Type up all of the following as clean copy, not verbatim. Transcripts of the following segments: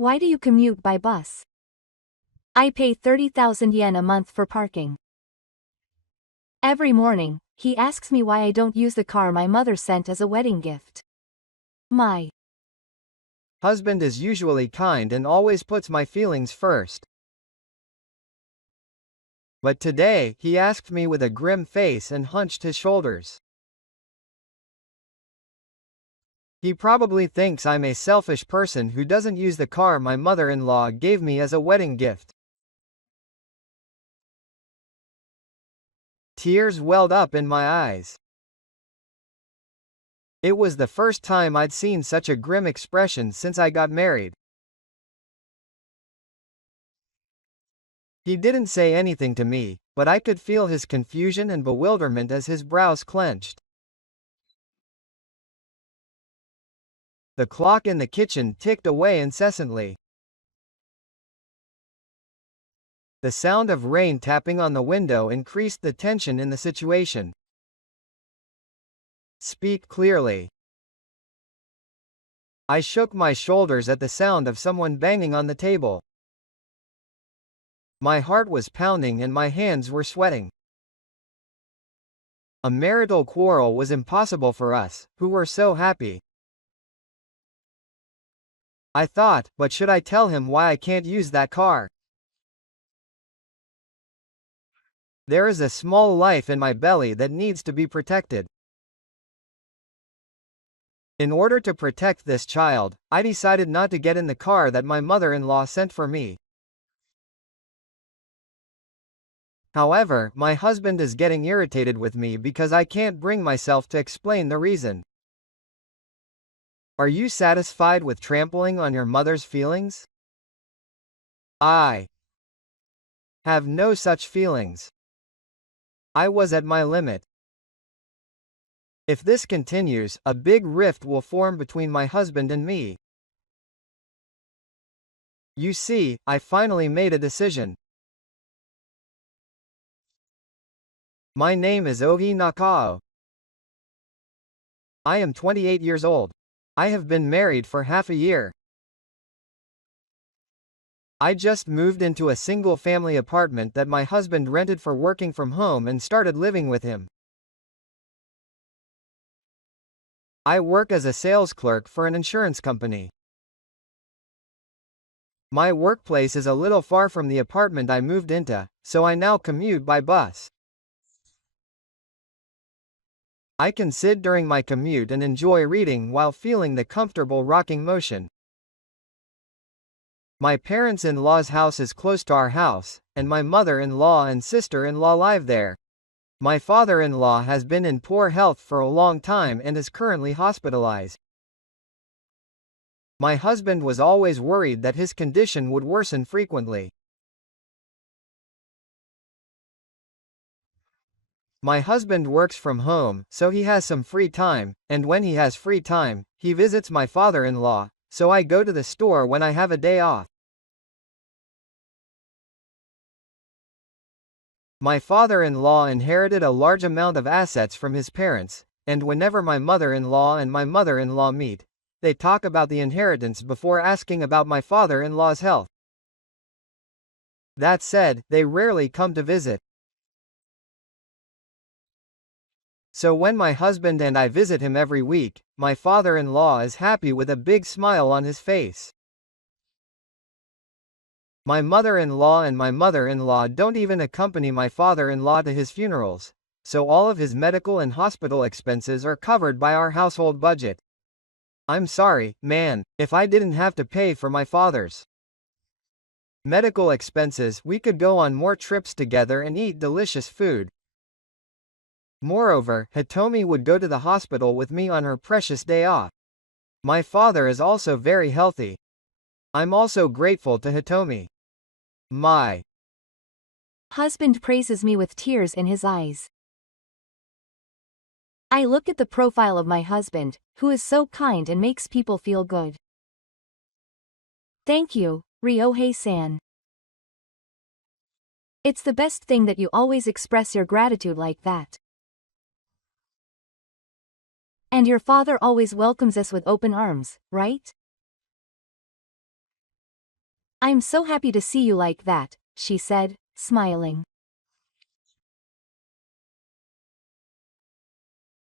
Why do you commute by bus? I pay 30,000 yen a month for parking. Every morning, he asks me why I don't use the car my mother sent as a wedding gift. My husband is usually kind and always puts my feelings first. But today, he asked me with a grim face and hunched his shoulders. He probably thinks I'm a selfish person who doesn't use the car my mother-in-law gave me as a wedding gift. Tears welled up in my eyes. It was the first time I'd seen such a grim expression since I got married. He didn't say anything to me, but I could feel his confusion and bewilderment as his brows clenched. The clock in the kitchen ticked away incessantly. The sound of rain tapping on the window increased the tension in the situation. Speak clearly. I shook my shoulders at the sound of someone banging on the table. My heart was pounding and my hands were sweating. A marital quarrel was impossible for us, who were so happy. I thought, but should I tell him why I can't use that car? There is a small life in my belly that needs to be protected. In order to protect this child, I decided not to get in the car that my mother-in-law sent for me. However, my husband is getting irritated with me because I can't bring myself to explain the reason. Are you satisfied with trampling on your mother's feelings? I have no such feelings. I was at my limit. If this continues, a big rift will form between my husband and me. You see, I finally made a decision. My name is Ogi Nakao. I am 28 years old. I have been married for half a year. I just moved into a single-family apartment that my husband rented for working from home and started living with him. I work as a sales clerk for an insurance company. My workplace is a little far from the apartment I moved into, so I now commute by bus. I can sit during my commute and enjoy reading while feeling the comfortable rocking motion. My parents-in-law's house is close to our house, and my mother-in-law and sister-in-law live there. My father-in-law has been in poor health for a long time and is currently hospitalized. My husband was always worried that his condition would worsen frequently. My husband works from home, so he has some free time, and when he has free time, he visits my father-in-law, so I go to the store when I have a day off. My father-in-law inherited a large amount of assets from his parents, and whenever my mother-in-law and my mother-in-law meet, they talk about the inheritance before asking about my father-in-law's health. That said, they rarely come to visit. So when my husband and I visit him every week, my father-in-law is happy with a big smile on his face. My mother-in-law and my mother-in-law don't even accompany my father-in-law to his funerals, so all of his medical and hospital expenses are covered by our household budget. I'm sorry, man, if I didn't have to pay for my father's medical expenses, we could go on more trips together and eat delicious food. Moreover, Hitomi would go to the hospital with me on her precious day off. My father is also very healthy. I'm also grateful to Hitomi. My husband praises me with tears in his eyes. I look at the profile of my husband, who is so kind and makes people feel good. Thank you, Ryohei-san. It's the best thing that you always express your gratitude like that. And your father always welcomes us with open arms, right? I'm so happy to see you like that, she said, smiling.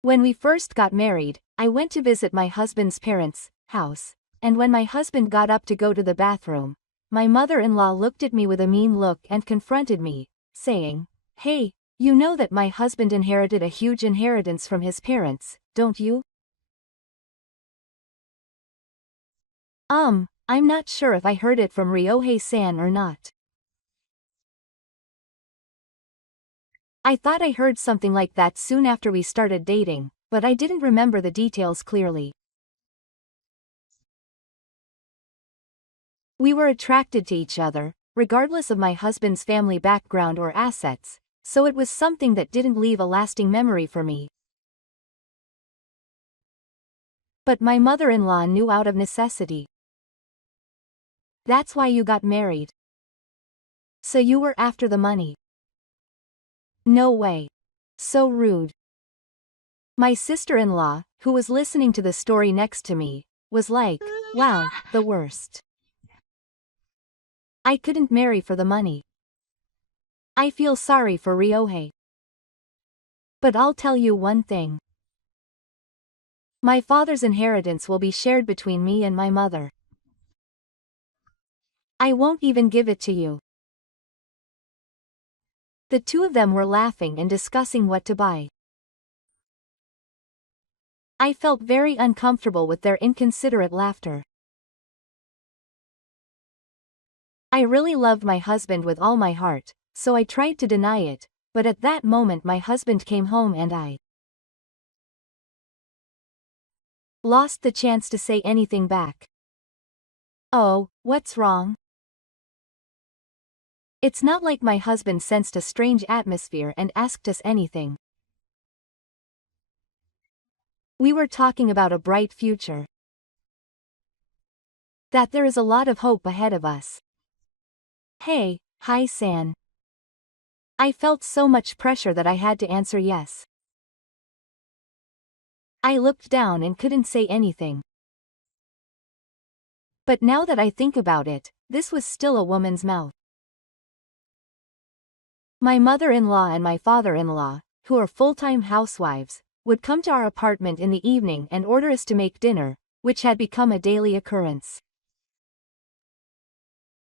When we first got married, I went to visit my husband's parents' house, and when my husband got up to go to the bathroom, my mother-in-law looked at me with a mean look and confronted me, saying, "Hey, you know that my husband inherited a huge inheritance from his parents, don't you?" I'm not sure if I heard it from Ryohei-san or not. I thought I heard something like that soon after we started dating, but I didn't remember the details clearly. We were attracted to each other, regardless of my husband's family background or assets, so it was something that didn't leave a lasting memory for me. But my mother-in-law knew out of necessity. "That's why you got married. So you were after the money." "No way. So rude." My sister-in-law, who was listening to the story next to me, was like, "Wow, the worst. I couldn't marry for the money. I feel sorry for Ryohei. But I'll tell you one thing. My father's inheritance will be shared between me and my mother. I won't even give it to you." The two of them were laughing and discussing what to buy. I felt very uncomfortable with their inconsiderate laughter. I really loved my husband with all my heart, so I tried to deny it, but at that moment my husband came home and I lost the chance to say anything back. "Oh, what's wrong?" It's not like my husband sensed a strange atmosphere and asked us anything. We were talking about a bright future. That there is a lot of hope ahead of us. "Hey, hi-san." I felt so much pressure that I had to answer yes. I looked down and couldn't say anything. But now that I think about it, this was still a woman's mouth. My mother-in-law and my father-in-law, who are full-time housewives, would come to our apartment in the evening and order us to make dinner, which had become a daily occurrence.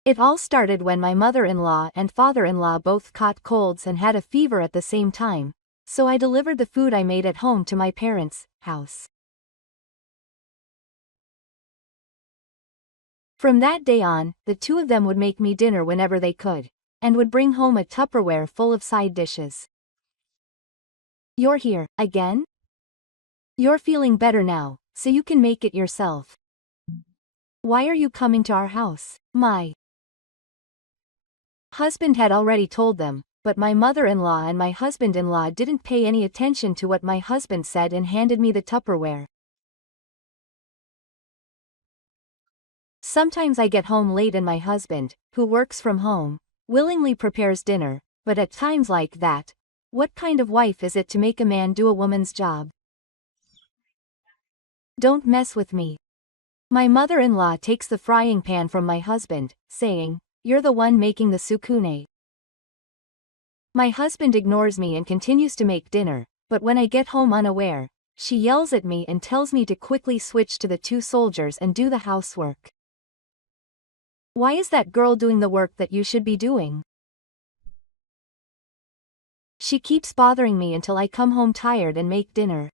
It all started when my mother-in-law and father-in-law both caught colds and had a fever at the same time, so I delivered the food I made at home to my parents' house. From that day on, the two of them would make me dinner whenever they could, and would bring home a Tupperware full of side dishes. "You're here, again? You're feeling better now, so you can make it yourself. Why are you coming to our house?" My husband had already told them, but my mother-in-law and my husband-in-law didn't pay any attention to what my husband said and handed me the Tupperware. Sometimes I get home late and my husband, who works from home, willingly prepares dinner, but at times like that, what kind of wife is it to make a man do a woman's job? "Don't mess with me." My mother-in-law takes the frying pan from my husband, saying, "You're the one making the sukune." My husband ignores me and continues to make dinner, but when I get home unaware, she yells at me and tells me to quickly switch to the two soldiers and do the housework. "Why is that girl doing the work that you should be doing?" She keeps bothering me until I come home tired and make dinner.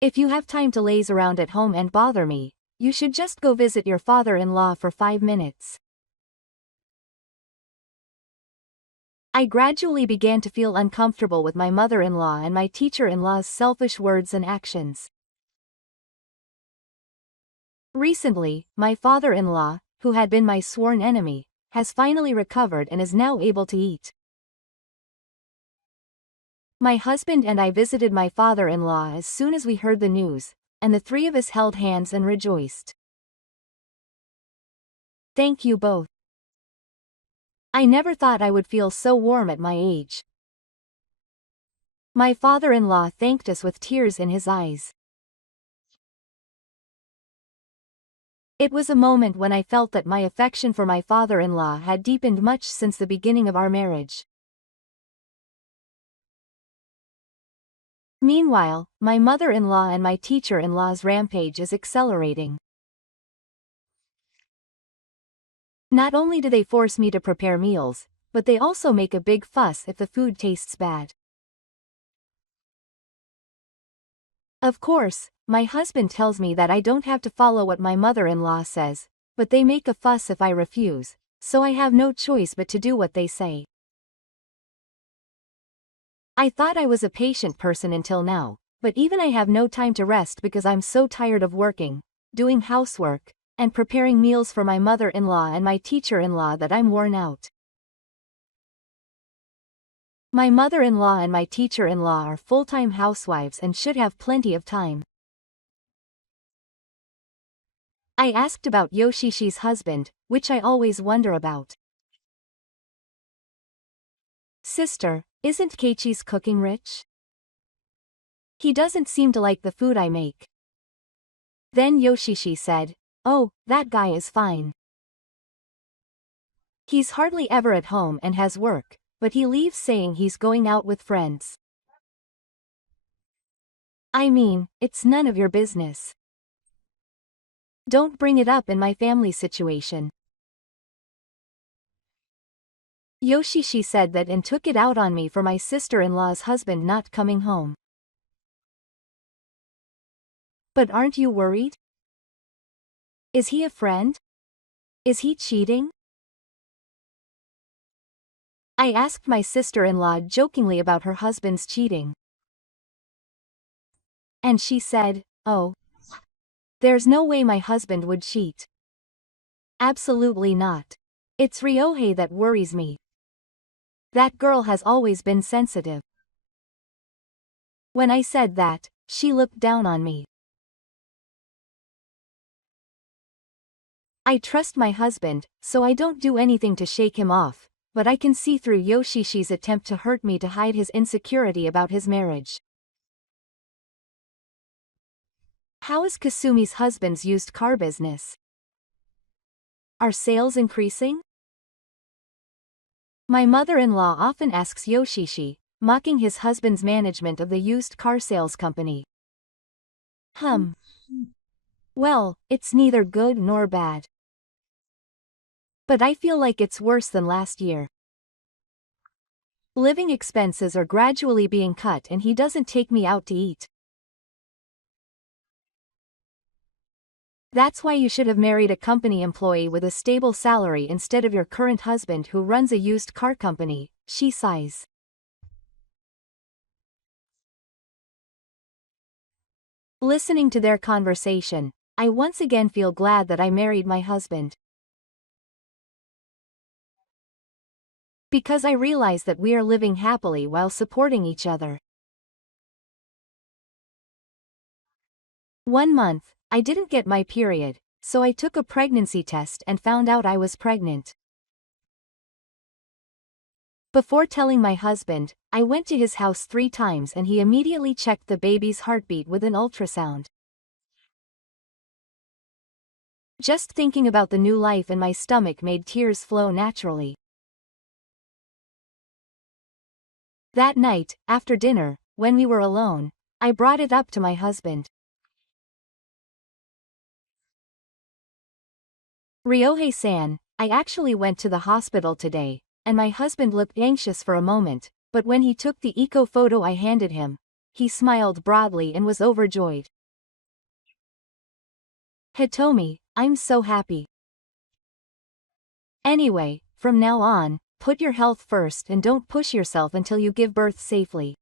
If you have time to laze around at home and bother me, you should just go visit your father-in-law for 5 minutes. I gradually began to feel uncomfortable with my mother-in-law and my teacher-in-law's selfish words and actions. Recently, my father-in-law, who had been my sworn enemy, has finally recovered and is now able to eat. My husband and I visited my father-in-law as soon as we heard the news, and the three of us held hands and rejoiced. Thank you both. I never thought I would feel so warm at my age. My father-in-law thanked us with tears in his eyes. It was a moment when I felt that my affection for my father-in-law had deepened much since the beginning of our marriage. Meanwhile, my mother-in-law and my teacher-in-law's rampage is accelerating. Not only do they force me to prepare meals, but they also make a big fuss if the food tastes bad. Of course, my husband tells me that I don't have to follow what my mother-in-law says, but they make a fuss if I refuse, so I have no choice but to do what they say. I thought I was a patient person until now, but even I have no time to rest because I'm so tired of working, doing housework, and preparing meals for my mother-in-law and my teacher-in-law that I'm worn out. My mother-in-law and my teacher-in-law are full-time housewives and should have plenty of time. I asked about Yoshishi's husband, which I always wonder about. Sister, isn't Keiichi's cooking rich? He doesn't seem to like the food I make. Then Yoshishi said, "Oh, that guy is fine. He's hardly ever at home and has work, but he leaves saying he's going out with friends. I mean, it's none of your business. Don't bring it up in my family situation." Yoshishi said that and took it out on me for my sister-in-law's husband not coming home. But aren't you worried? Is he a friend? Is he cheating? I asked my sister-in-law jokingly about her husband's cheating. And she said, "Oh, there's no way my husband would cheat. Absolutely not. It's Ryohei that worries me. That girl has always been sensitive." When I said that, she looked down on me. I trust my husband, so I don't do anything to shake him off, but I can see through Yoshishi's attempt to hurt me to hide his insecurity about his marriage. How is Kasumi's husband's used car business? Are sales increasing? My mother-in-law often asks Yoshishi, mocking his husband's management of the used car sales company. Well, it's neither good nor bad. But I feel like it's worse than last year. Living expenses are gradually being cut and he doesn't take me out to eat. That's why you should have married a company employee with a stable salary instead of your current husband who runs a used car company, she sighs. Listening to their conversation, I once again feel glad that I married my husband. Because I realize that we are living happily while supporting each other. 1 month, I didn't get my period, so I took a pregnancy test and found out I was pregnant. Before telling my husband, I went to his house 3 times and he immediately checked the baby's heartbeat with an ultrasound. Just thinking about the new life in my stomach made tears flow naturally. That night, after dinner, when we were alone, I brought it up to my husband. Ryohei-san, I actually went to the hospital today, and my husband looked anxious for a moment, but when he took the eco photo I handed him, he smiled broadly and was overjoyed. Hitomi, I'm so happy. Anyway, from now on, put your health first and don't push yourself until you give birth safely.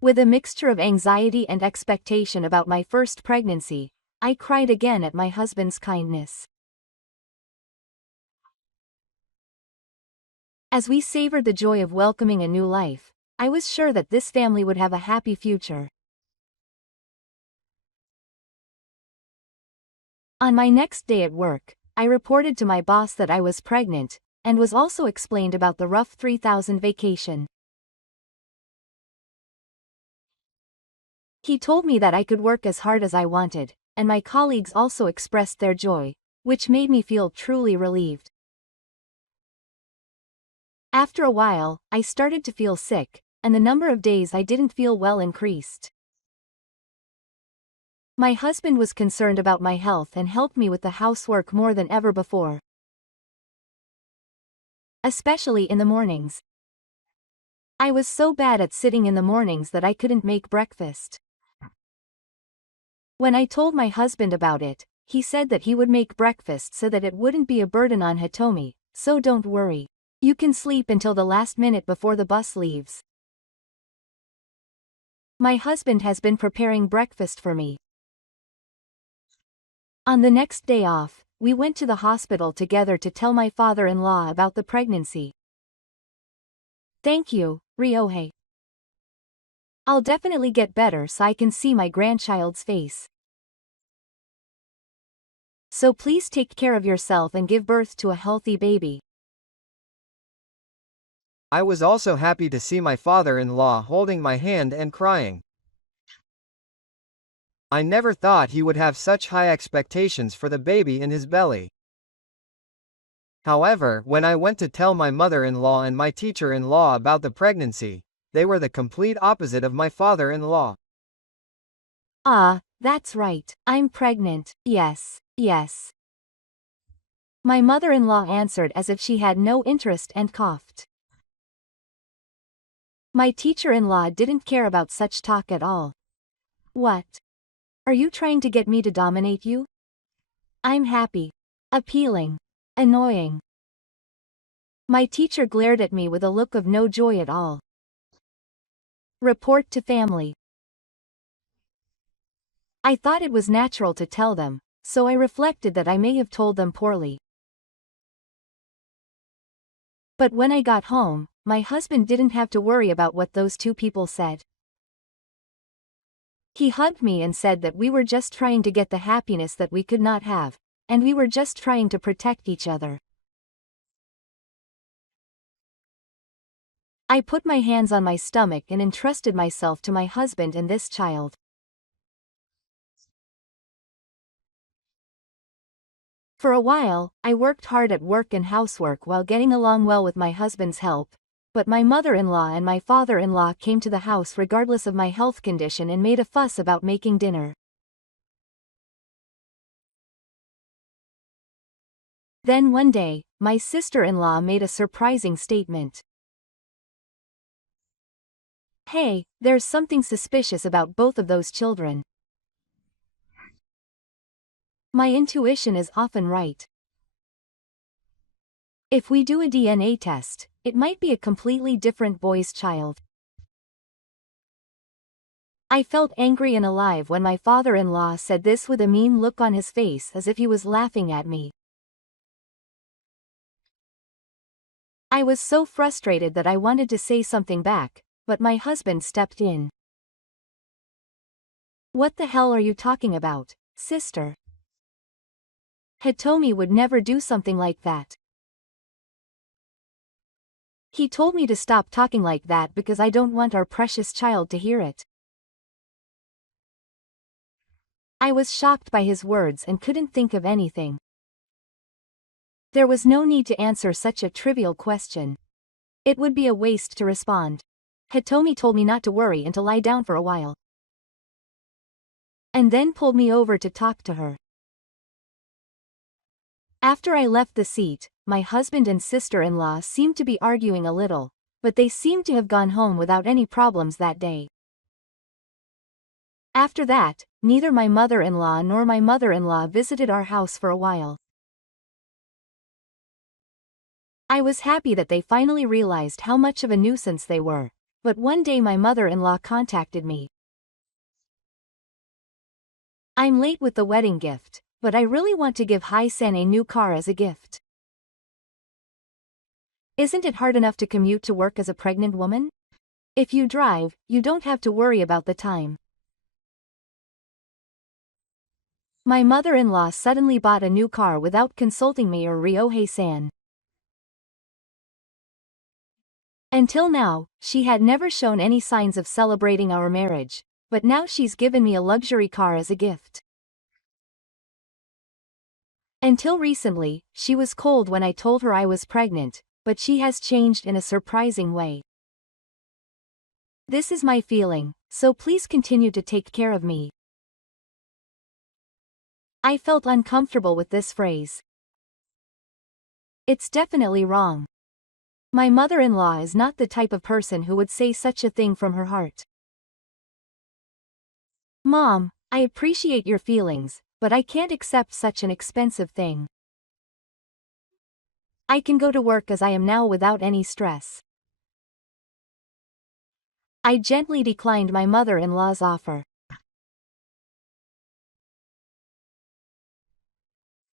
With a mixture of anxiety and expectation about my first pregnancy, I cried again at my husband's kindness. As we savored the joy of welcoming a new life, I was sure that this family would have a happy future. On my next day at work, I reported to my boss that I was pregnant, and was also explained about the rough 3,000 vacation. He told me that I could work as hard as I wanted, and my colleagues also expressed their joy, which made me feel truly relieved. After a while, I started to feel sick, and the number of days I didn't feel well increased. My husband was concerned about my health and helped me with the housework more than ever before, especially in the mornings. I was so bad at sitting in the mornings that I couldn't make breakfast. When I told my husband about it, he said that he would make breakfast so that it wouldn't be a burden on Hitomi, so don't worry. You can sleep until the last minute before the bus leaves. My husband has been preparing breakfast for me. On the next day off, we went to the hospital together to tell my father-in-law about the pregnancy. Thank you, Ryohei. I'll definitely get better so I can see my grandchild's face. So please take care of yourself and give birth to a healthy baby. I was also happy to see my father-in-law holding my hand and crying. I never thought he would have such high expectations for the baby in his belly. However, when I went to tell my mother-in-law and my teacher-in-law about the pregnancy, they were the complete opposite of my father-in-law. Ah, that's right, I'm pregnant, yes, yes. My mother-in-law answered as if she had no interest and coughed. My teacher-in-law didn't care about such talk at all. What? Are you trying to get me to dominate you? I'm happy. Appealing. Annoying. My teacher glared at me with a look of no joy at all. Report to family. I thought it was natural to tell them, so I reflected that I may have told them poorly. But when I got home, my husband didn't have to worry about what those two people said. He hugged me and said that we were just trying to get the happiness that we could not have, and we were just trying to protect each other. I put my hands on my stomach and entrusted myself to my husband and this child. For a while, I worked hard at work and housework while getting along well with my husband's help, but my mother-in-law and my father-in-law came to the house regardless of my health condition and made a fuss about making dinner. Then one day, my sister-in-law made a surprising statement. Hey, there's something suspicious about both of those children. My intuition is often right. If we do a DNA test, it might be a completely different boy's child. I felt angry and alive when my father-in-law said this with a mean look on his face as if he was laughing at me. I was so frustrated that I wanted to say something back, but my husband stepped in. What the hell are you talking about, sister? Hitomi would never do something like that. He told me to stop talking like that because I don't want our precious child to hear it. I was shocked by his words and couldn't think of anything. There was no need to answer such a trivial question. It would be a waste to respond. Hitomi told me not to worry and to lie down for a while, and then pulled me over to talk to her. After I left the seat, my husband and sister-in-law seemed to be arguing a little, but they seemed to have gone home without any problems that day. After that, neither my mother-in-law nor my mother-in-law visited our house for a while. I was happy that they finally realized how much of a nuisance they were, but one day my mother-in-law contacted me. I'm late with the wedding gift, but I really want to give Hai-san a new car as a gift. Isn't it hard enough to commute to work as a pregnant woman? If you drive, you don't have to worry about the time. My mother-in-law suddenly bought a new car without consulting me or Ryohei-san. Until now, she had never shown any signs of celebrating our marriage, but now she's given me a luxury car as a gift. Until recently, she was cold when I told her I was pregnant, but she has changed in a surprising way. This is my feeling, so please continue to take care of me. I felt uncomfortable with this phrase. It's definitely wrong. My mother-in-law is not the type of person who would say such a thing from her heart. Mom, I appreciate your feelings, but I can't accept such an expensive thing. I can go to work as I am now without any stress. I gently declined my mother-in-law's offer.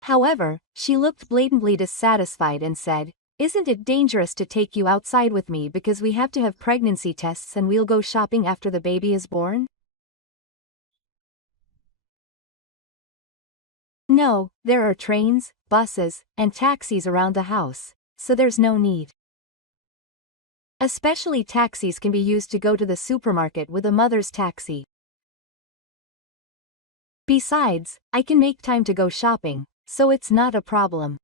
However, she looked blatantly dissatisfied and said, "Isn't it dangerous to take you outside with me because we have to have pregnancy tests and we'll go shopping after the baby is born?" No, there are trains, buses, and taxis around the house, so there's no need. Especially taxis can be used to go to the supermarket with a mother's taxi. Besides, I can make time to go shopping, so it's not a problem.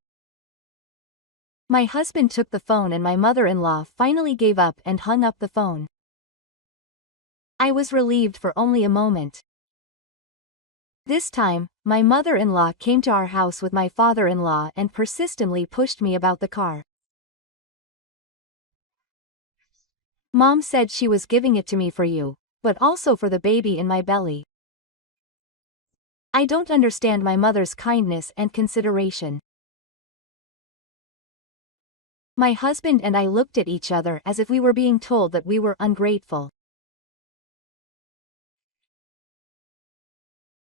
My husband took the phone and my mother-in-law finally gave up and hung up the phone. I was relieved for only a moment. This time, my mother-in-law came to our house with my father-in-law and persistently pushed me about the car. Mom said she was giving it to me for you, but also for the baby in my belly. I don't understand my mother's kindness and consideration. My husband and I looked at each other as if we were being told that we were ungrateful.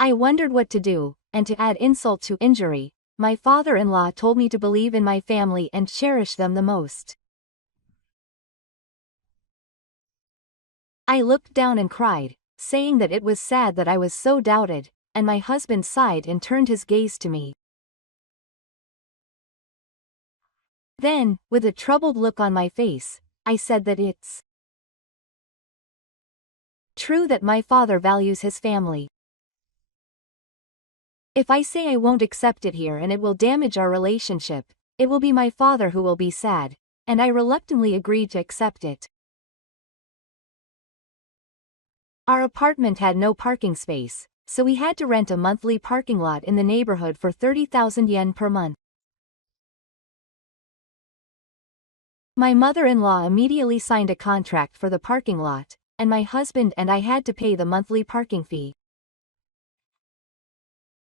I wondered what to do, and to add insult to injury, my father-in-law told me to believe in my family and cherish them the most. I looked down and cried, saying that it was sad that I was so doubted, and my husband sighed and turned his gaze to me. Then, with a troubled look on my face, I said that it's true that my father values his family. If I say I won't accept it here and it will damage our relationship, it will be my father who will be sad, and I reluctantly agreed to accept it. Our apartment had no parking space, so we had to rent a monthly parking lot in the neighborhood for 30,000 yen per month. My mother-in-law immediately signed a contract for the parking lot, and my husband and I had to pay the monthly parking fee.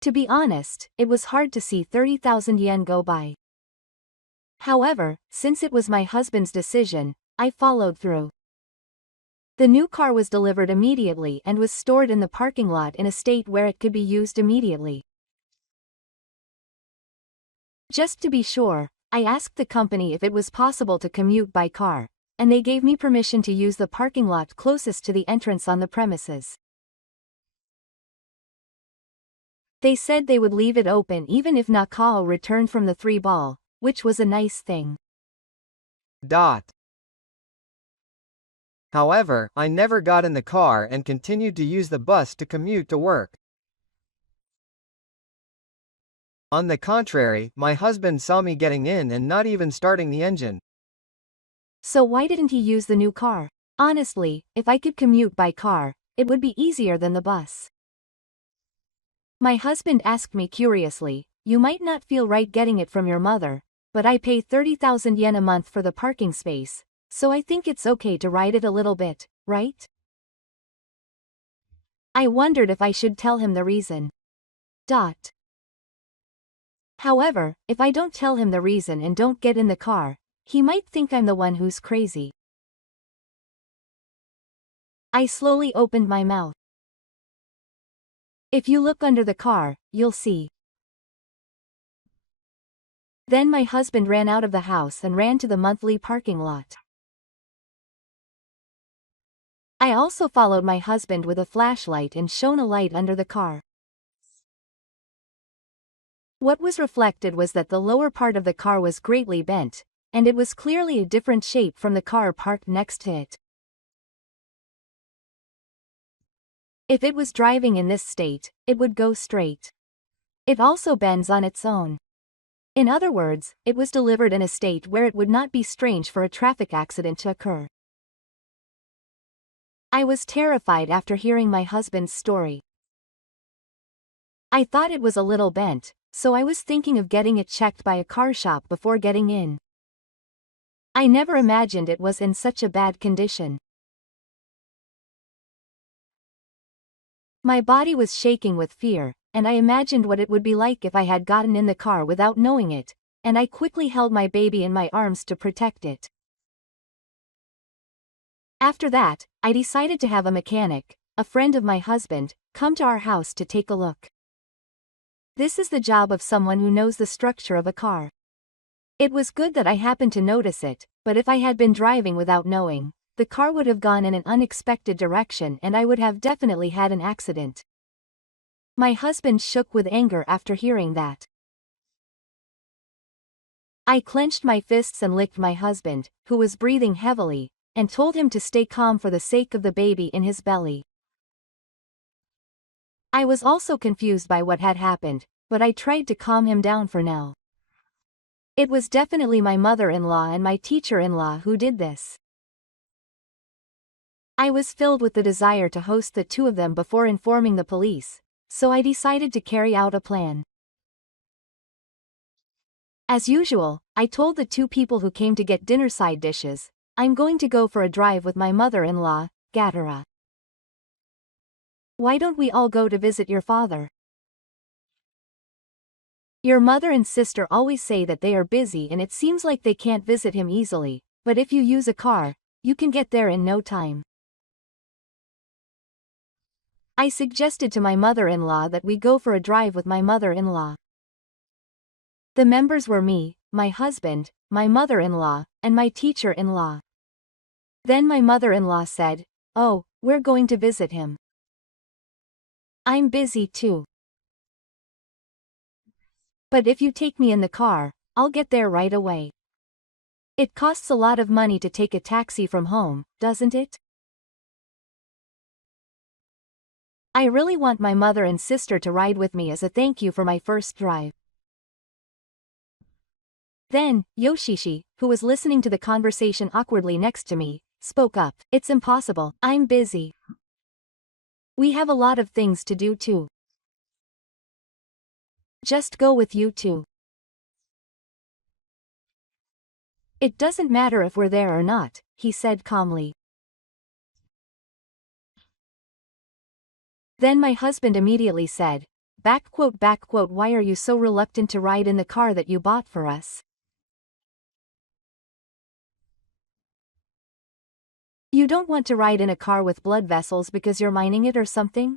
To be honest, it was hard to see 30,000 yen go by. However, since it was my husband's decision, I followed through. The new car was delivered immediately and was stored in the parking lot in a state where it could be used immediately. Just to be sure, I asked the company if it was possible to commute by car, and they gave me permission to use the parking lot closest to the entrance on the premises. They said they would leave it open even if Nakao returned from the 3-ball, which was a nice thing. However, I never got in the car and continued to use the bus to commute to work. On the contrary, my husband saw me getting in and not even starting the engine. So why didn't he use the new car? Honestly, if I could commute by car, it would be easier than the bus. My husband asked me curiously, "You might not feel right getting it from your mother, but I pay 30,000 yen a month for the parking space, so I think it's okay to ride it a little bit, right?" I wondered if I should tell him the reason. However, if I don't tell him the reason and don't get in the car, he might think I'm the one who's crazy. I slowly opened my mouth. "If you look under the car, you'll see." Then my husband ran out of the house and ran to the monthly parking lot. I also followed my husband with a flashlight and shone a light under the car. What was reflected was that the lower part of the car was greatly bent, and it was clearly a different shape from the car parked next to it. If it was driving in this state, it would go straight. It also bends on its own. In other words, it was delivered in a state where it would not be strange for a traffic accident to occur. I was terrified after hearing my husband's story. I thought it was a little bent, so I was thinking of getting it checked by a car shop before getting in. I never imagined it was in such a bad condition. My body was shaking with fear, and I imagined what it would be like if I had gotten in the car without knowing it, and I quickly held my baby in my arms to protect it. After that, I decided to have a mechanic, a friend of my husband, come to our house to take a look. This is the job of someone who knows the structure of a car. It was good that I happened to notice it, but if I had been driving without knowing, the car would have gone in an unexpected direction and I would have definitely had an accident. My husband shook with anger after hearing that. I clenched my fists and licked my husband, who was breathing heavily, and told him to stay calm for the sake of the baby in his belly. I was also confused by what had happened, but I tried to calm him down for now. It was definitely my mother-in-law and my teacher-in-law who did this. I was filled with the desire to host the two of them before informing the police, so I decided to carry out a plan. As usual, I told the two people who came to get dinner side dishes, I'm going to go for a drive with my mother-in-law, Gatara. Why don't we all go to visit your father? Your mother and sister always say that they are busy and it seems like they can't visit him easily, but if you use a car, you can get there in no time. I suggested to my mother-in-law that we go for a drive with my mother-in-law. The members were me, my husband, my mother-in-law, and my teacher-in-law. Then my mother-in-law said, "Oh, we're going to visit him. I'm busy too. But if you take me in the car, I'll get there right away. It costs a lot of money to take a taxi from home, doesn't it? I really want my mother and sister to ride with me as a thank you for my first drive." Then, Yoshishi, who was listening to the conversation awkwardly next to me, spoke up. "It's impossible, I'm busy. We have a lot of things to do too. Just go with you two. It doesn't matter if we're there or not," he said calmly. Then my husband immediately said, "Why are you so reluctant to ride in the car that you bought for us? You don't want to ride in a car with blood vessels because you're mining it or something?"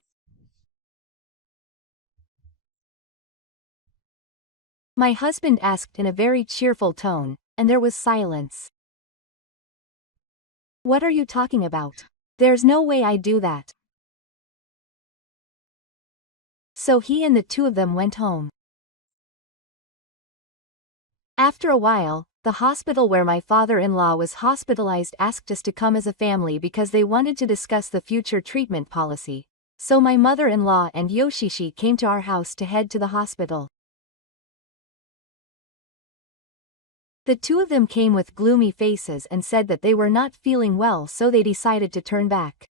My husband asked in a very cheerful tone, and there was silence. "What are you talking about? There's no way I'd do that." So he and the two of them went home. After a while, the hospital where my father-in-law was hospitalized asked us to come as a family because they wanted to discuss the future treatment policy. So my mother-in-law and Yoshishi came to our house to head to the hospital. The two of them came with gloomy faces and said that they were not feeling well, so they decided to turn back.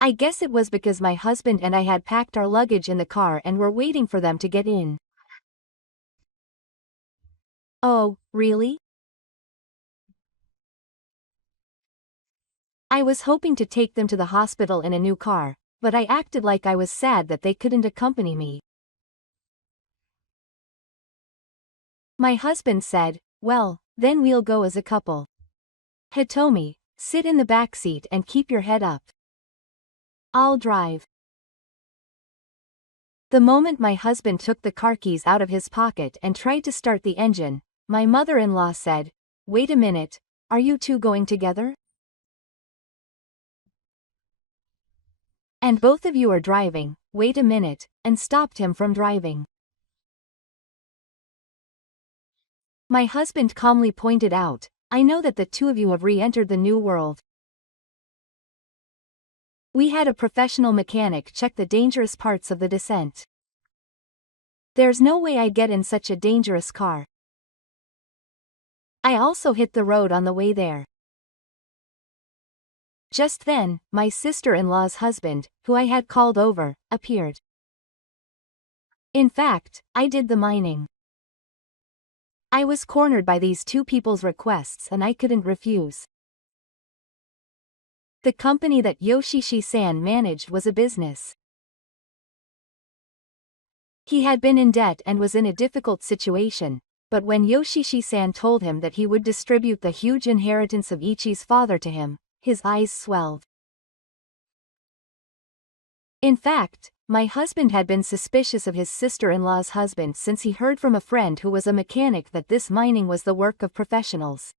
I guess it was because my husband and I had packed our luggage in the car and were waiting for them to get in. "Oh, really?" I was hoping to take them to the hospital in a new car, but I acted like I was sad that they couldn't accompany me. My husband said, "Well, then we'll go as a couple. Hitomi, sit in the back seat and keep your head up. I'll drive." The moment my husband took the car keys out of his pocket and tried to start the engine, my mother-in-law said, "Wait a minute, are you two going together? And both of you are driving, wait a minute," and stopped him from driving. My husband calmly pointed out, "I know that the two of you have re-entered the new world. We had a professional mechanic check the dangerous parts of the descent. There's no way I'd get in such a dangerous car. I also hit the road on the way there. Just then, my sister-in-law's husband, who I had called over, appeared. In fact, I did the mining. I was cornered by these two people's requests and I couldn't refuse. The company that Yoshishi-san managed was a business. He had been in debt and was in a difficult situation, but when Yoshishi-san told him that he would distribute the huge inheritance of Ichi's father to him, his eyes swelled. In fact, my husband had been suspicious of his sister-in-law's husband since he heard from a friend who was a mechanic that this mining was the work of professionals.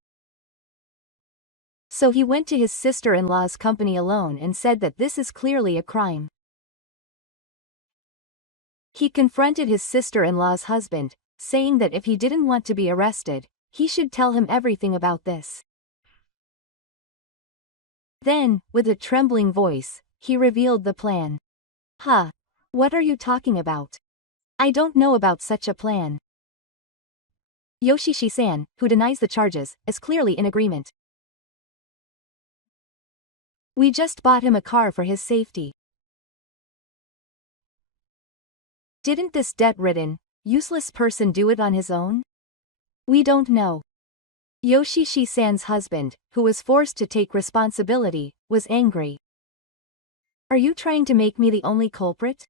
So he went to his sister-in-law's company alone and said that this is clearly a crime. He confronted his sister-in-law's husband, saying that if he didn't want to be arrested, he should tell him everything about this. Then, with a trembling voice, he revealed the plan. Huh. What are you talking about? I don't know about such a plan. Yoshishi-san, who denies the charges, is clearly in agreement. We just bought him a car for his safety. Didn't this debt-ridden, useless person do it on his own? We don't know. Yoshishi-san's husband, who was forced to take responsibility, was angry. Are you trying to make me the only culprit?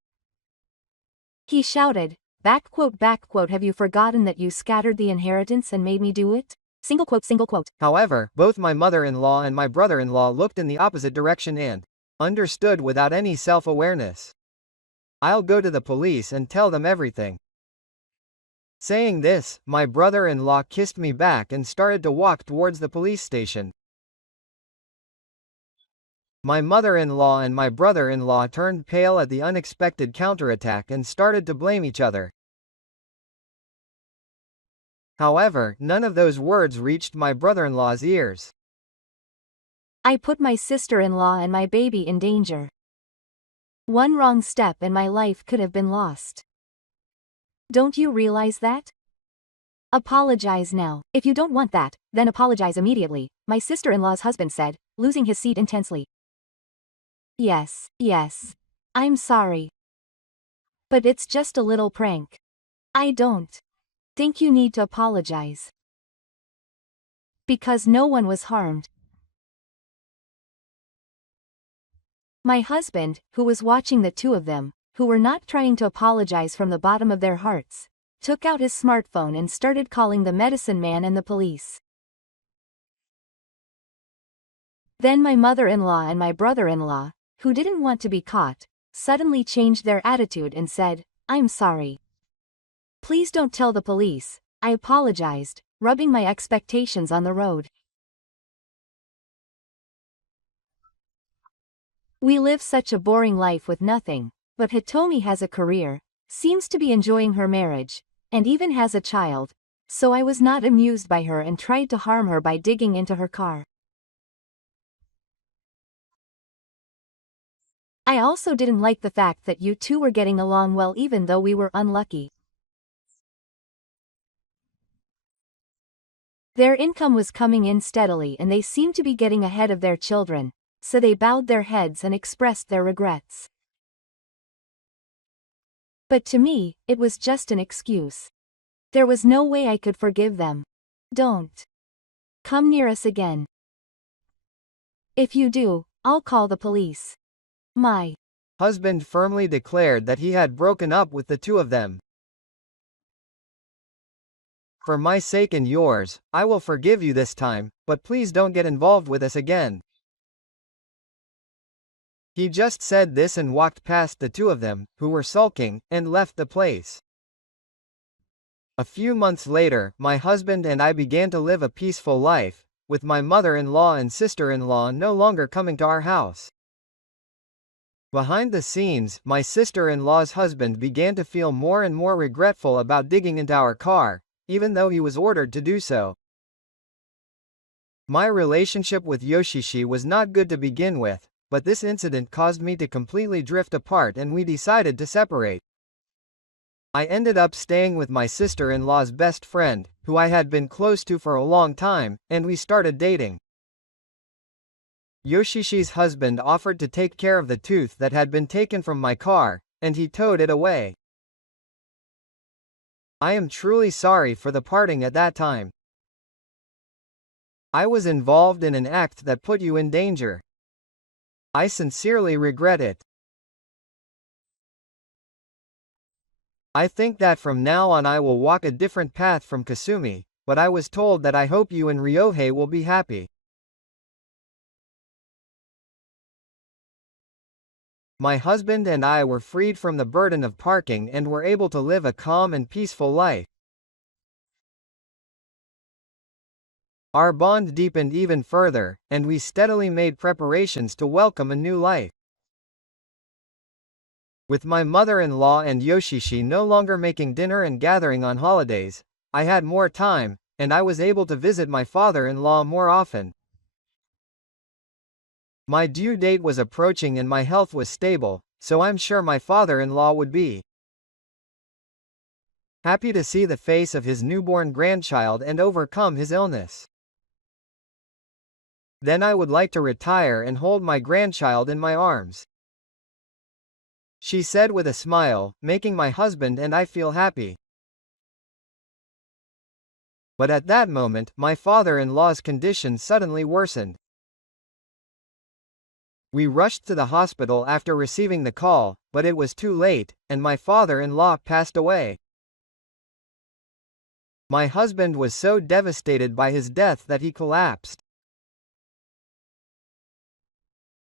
He shouted, backquote, have you forgotten that you scattered the inheritance and made me do it? Single quote. However, both my mother-in-law and my brother-in-law looked in the opposite direction and understood without any self-awareness. I'll go to the police and tell them everything. Saying this, my brother-in-law kissed me back and started to walk towards the police station. My mother-in-law and my brother-in-law turned pale at the unexpected counterattack and started to blame each other. However, none of those words reached my brother-in-law's ears. I put my sister-in-law and my baby in danger. One wrong step and my life could have been lost. Don't you realize that? Apologize now. If you don't want that, then apologize immediately, my sister-in-law's husband said, losing his seat intensely. Yes. I'm sorry. But it's just a little prank. I don't think you need to apologize. Because no one was harmed. My husband, who was watching the two of them, who were not trying to apologize from the bottom of their hearts, took out his smartphone and started calling the medicine man and the police. Then my mother-in-law and my brother-in-law, who didn't want to be caught, suddenly changed their attitude and said, I'm sorry. Please don't tell the police, I apologized, rubbing my expectations on the road. We live such a boring life with nothing, but Hitomi has a career, seems to be enjoying her marriage, and even has a child, so I was not amused by her and tried to harm her by digging into her car. I also didn't like the fact that you two were getting along well even though we were unlucky. Their income was coming in steadily and they seemed to be getting ahead of their children, so they bowed their heads and expressed their regrets. But to me, it was just an excuse. There was no way I could forgive them. Don't come near us again. If you do, I'll call the police. My husband firmly declared that he had broken up with the two of them. For my sake and yours, I will forgive you this time, but please don't get involved with us again. He just said this and walked past the two of them, who were sulking, and left the place. A few months later, my husband and I began to live a peaceful life, with my mother-in-law and sister-in-law no longer coming to our house. Behind the scenes, my sister-in-law's husband began to feel more and more regretful about digging into our car, even though he was ordered to do so. My relationship with Yoshishi was not good to begin with, but this incident caused me to completely drift apart and we decided to separate. I ended up staying with my sister-in-law's best friend, who I had been close to for a long time, and we started dating. Yoshishi's husband offered to take care of the tooth that had been taken from my car, and he towed it away. I am truly sorry for the parting at that time. I was involved in an act that put you in danger. I sincerely regret it. I think that from now on I will walk a different path from Kasumi, but I was told that I hope you and Ryohei will be happy. My husband and I were freed from the burden of parking and were able to live a calm and peaceful life. Our bond deepened even further, and we steadily made preparations to welcome a new life. With my mother-in-law and Yoshishi no longer making dinner and gathering on holidays, I had more time, and I was able to visit my father-in-law more often. My due date was approaching and my health was stable, so I'm sure my father-in-law would be happy to see the face of his newborn grandchild and overcome his illness. Then I would like to retire and hold my grandchild in my arms, she said with a smile, making my husband and I feel happy. But at that moment, my father-in-law's condition suddenly worsened. We rushed to the hospital after receiving the call, but it was too late, and my father-in-law passed away. My husband was so devastated by his death that he collapsed.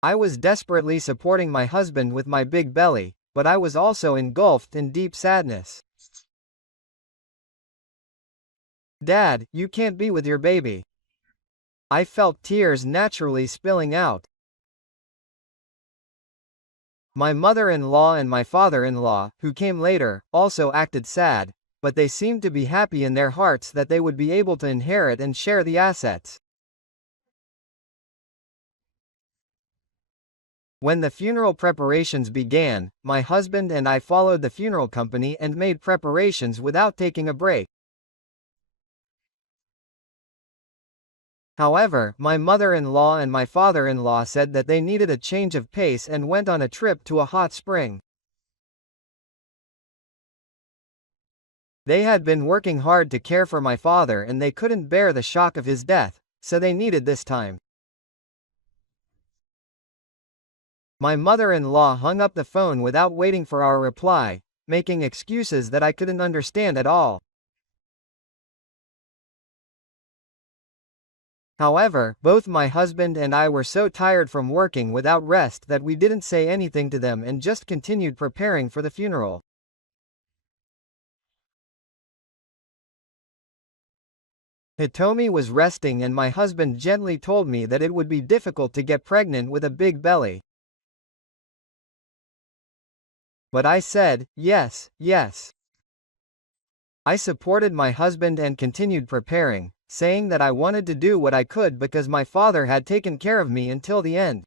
I was desperately supporting my husband with my big belly, but I was also engulfed in deep sadness. Dad, you can't be with your baby. I felt tears naturally spilling out. My mother-in-law and my father-in-law, who came later, also acted sad, but they seemed to be happy in their hearts that they would be able to inherit and share the assets. When the funeral preparations began, my husband and I followed the funeral company and made preparations without taking a break. However, my mother-in-law and my father-in-law said that they needed a change of pace and went on a trip to a hot spring. They had been working hard to care for my father and they couldn't bear the shock of his death, so they needed this time. My mother-in-law hung up the phone without waiting for our reply, making excuses that I couldn't understand at all. However, both my husband and I were so tired from working without rest that we didn't say anything to them and just continued preparing for the funeral. Hitomi was resting and my husband gently told me that it would be difficult to get pregnant with a big belly. But I said, yes, yes. I supported my husband and continued preparing, saying that I wanted to do what I could because my father had taken care of me until the end.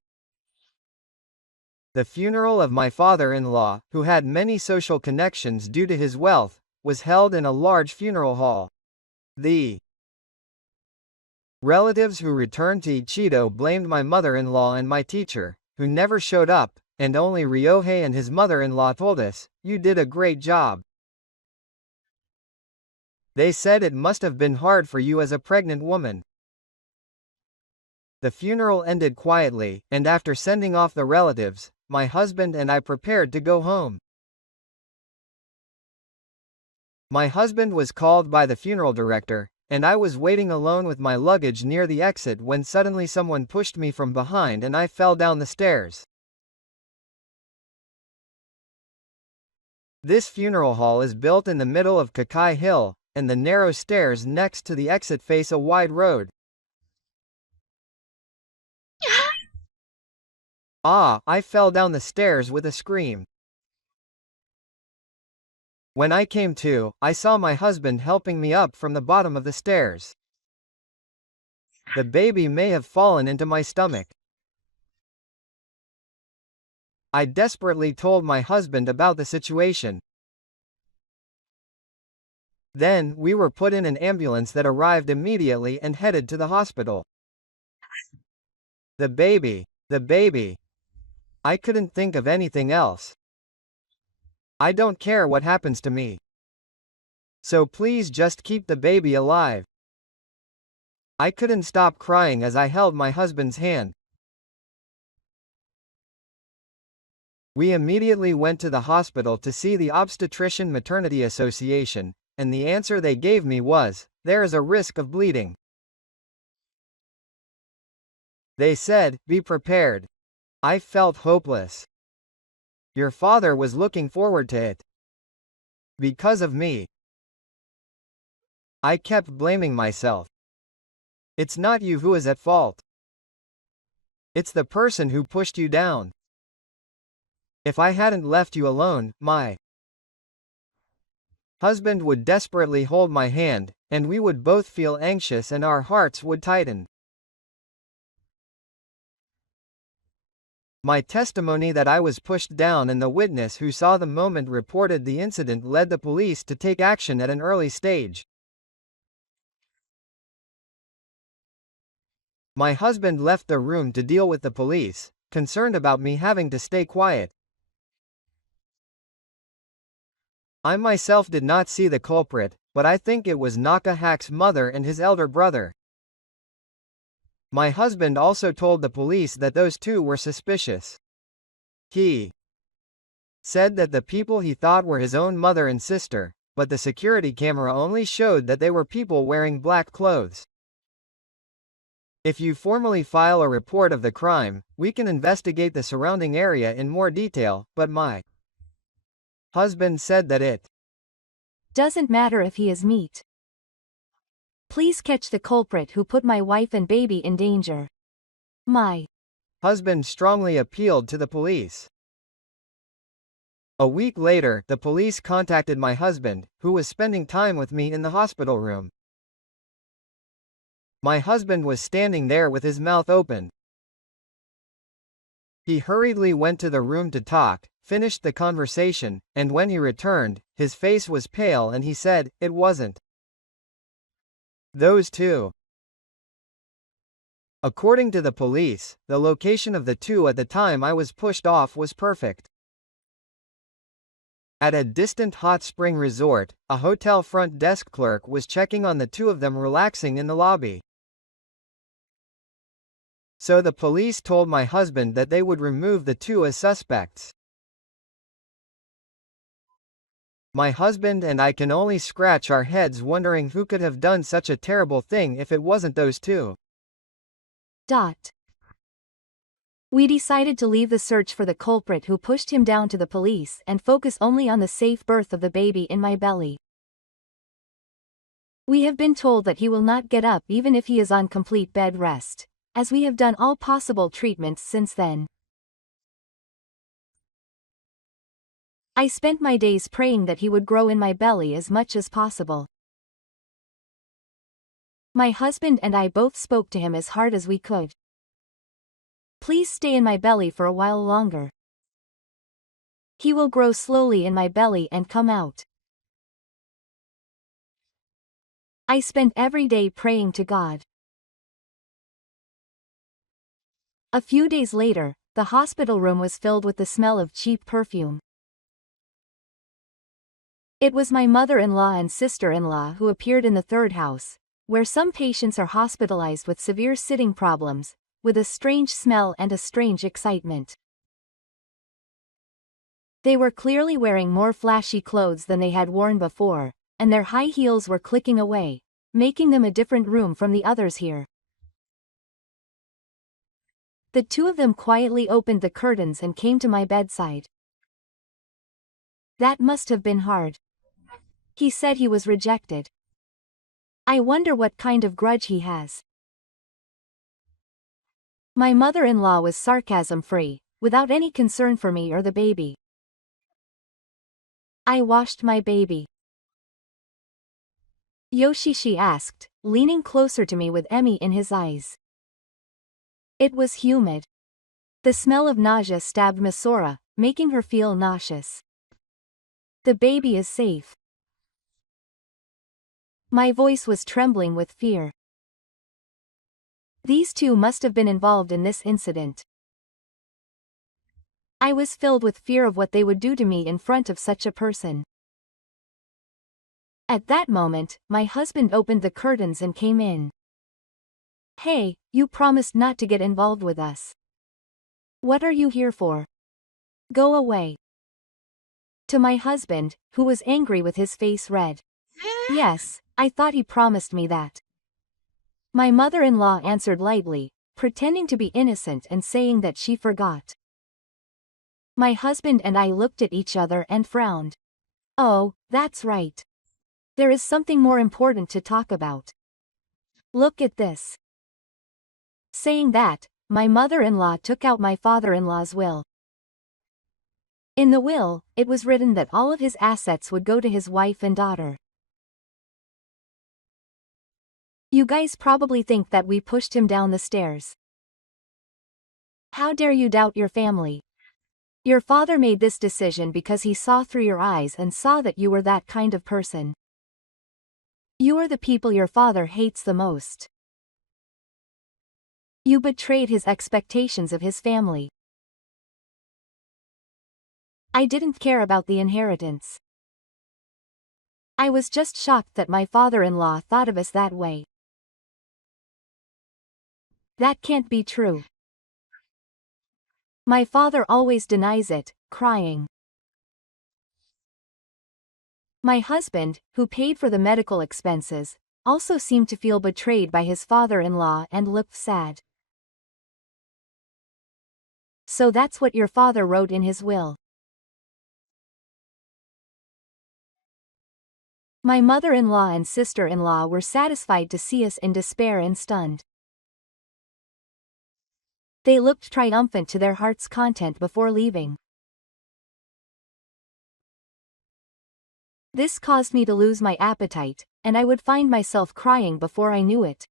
The funeral of my father-in-law, who had many social connections due to his wealth, was held in a large funeral hall. The relatives who returned to Ichido blamed my mother-in-law and my teacher, who never showed up, and only Ryohei and his mother-in-law told us, "You did a great job." They said it must have been hard for you as a pregnant woman. The funeral ended quietly, and after sending off the relatives, my husband and I prepared to go home. My husband was called by the funeral director, and I was waiting alone with my luggage near the exit when suddenly someone pushed me from behind and I fell down the stairs. This funeral hall is built in the middle of Kakai Hill, and the narrow stairs next to the exit face a wide road. I fell down the stairs with a scream. When I came to, I saw my husband helping me up from the bottom of the stairs. The baby may have fallen into my stomach. I desperately told my husband about the situation. Then, we were put in an ambulance that arrived immediately and headed to the hospital. The baby. I couldn't think of anything else. I don't care what happens to me. So please just keep the baby alive. I couldn't stop crying as I held my husband's hand. We immediately went to the hospital to see the Obstetrician Maternity Association, and the answer they gave me was, there is a risk of bleeding. They said, be prepared. I felt hopeless. Your father was looking forward to it. Because of me. I kept blaming myself. It's not you who is at fault. It's the person who pushed you down. If I hadn't left you alone, my husband would desperately hold my hand, and we would both feel anxious and our hearts would tighten. My testimony that I was pushed down and the witness who saw the moment reported the incident led the police to take action at an early stage. My husband left the room to deal with the police, concerned about me having to stay quiet. I myself did not see the culprit, but I think it was Naka Hack's mother and his elder brother. My husband also told the police that those two were suspicious. He said that the people he thought were his own mother and sister, but the security camera only showed that they were people wearing black clothes. If you formally file a report of the crime, we can investigate the surrounding area in more detail, but my husband said that it doesn't matter if he is meat. Please catch the culprit who put my wife and baby in danger. My husband strongly appealed to the police. A week later, the police contacted my husband, who was spending time with me in the hospital room. My husband was standing there with his mouth open. He hurriedly went to the room to talk, finished the conversation, and when he returned, his face was pale and he said, it wasn't those two. According to the police, the location of the two at the time I was pushed off was perfect. At a distant hot spring resort, a hotel front desk clerk was checking on the two of them relaxing in the lobby. So the police told my husband that they would remove the two as suspects. My husband and I can only scratch our heads wondering who could have done such a terrible thing if it wasn't those two. We decided to leave the search for the culprit who pushed him down to the police and focus only on the safe birth of the baby in my belly. We have been told that he will not get up even if he is on complete bed rest, as we have done all possible treatments since then. I spent my days praying that he would grow in my belly as much as possible. My husband and I both spoke to him as hard as we could. Please stay in my belly for a while longer. He will grow slowly in my belly and come out. I spent every day praying to God. A few days later, the hospital room was filled with the smell of cheap perfume. It was my mother-in-law and sister-in-law who appeared in the third house, where some patients are hospitalized with severe sitting problems, with a strange smell and a strange excitement. They were clearly wearing more flashy clothes than they had worn before, and their high heels were clicking away, making them a different room from the others here. The two of them quietly opened the curtains and came to my bedside. That must have been hard. He said he was rejected. I wonder what kind of grudge he has. My mother-in-law was sarcasm-free, without any concern for me or the baby. I washed my baby. Yoshi, she asked, leaning closer to me with Emmy in his eyes. It was humid. The smell of nausea stabbed Misora, making her feel nauseous. The baby is safe. My voice was trembling with fear. These two must have been involved in this incident. I was filled with fear of what they would do to me in front of such a person. At that moment, my husband opened the curtains and came in. Hey, you promised not to get involved with us. What are you here for? Go away. To my husband, who was angry with his face red. Yes, I thought he promised me that. My mother-in-law answered lightly, pretending to be innocent and saying that she forgot. My husband and I looked at each other and frowned. Oh, that's right. There is something more important to talk about. Look at this. Saying that, my mother-in-law took out my father-in-law's will. In the will, it was written that all of his assets would go to his wife and daughter. You guys probably think that we pushed him down the stairs. How dare you doubt your family? Your father made this decision because he saw through your eyes and saw that you were that kind of person. You are the people your father hates the most. You betrayed his expectations of his family. I didn't care about the inheritance. I was just shocked that my father-in-law thought of us that way. That can't be true. My father always denies it, crying. My husband, who paid for the medical expenses, also seemed to feel betrayed by his father-in-law and looked sad. So that's what your father wrote in his will. My mother-in-law and sister-in-law were satisfied to see us in despair and stunned. They looked triumphant to their heart's content before leaving. This caused me to lose my appetite, and I would find myself crying before I knew it.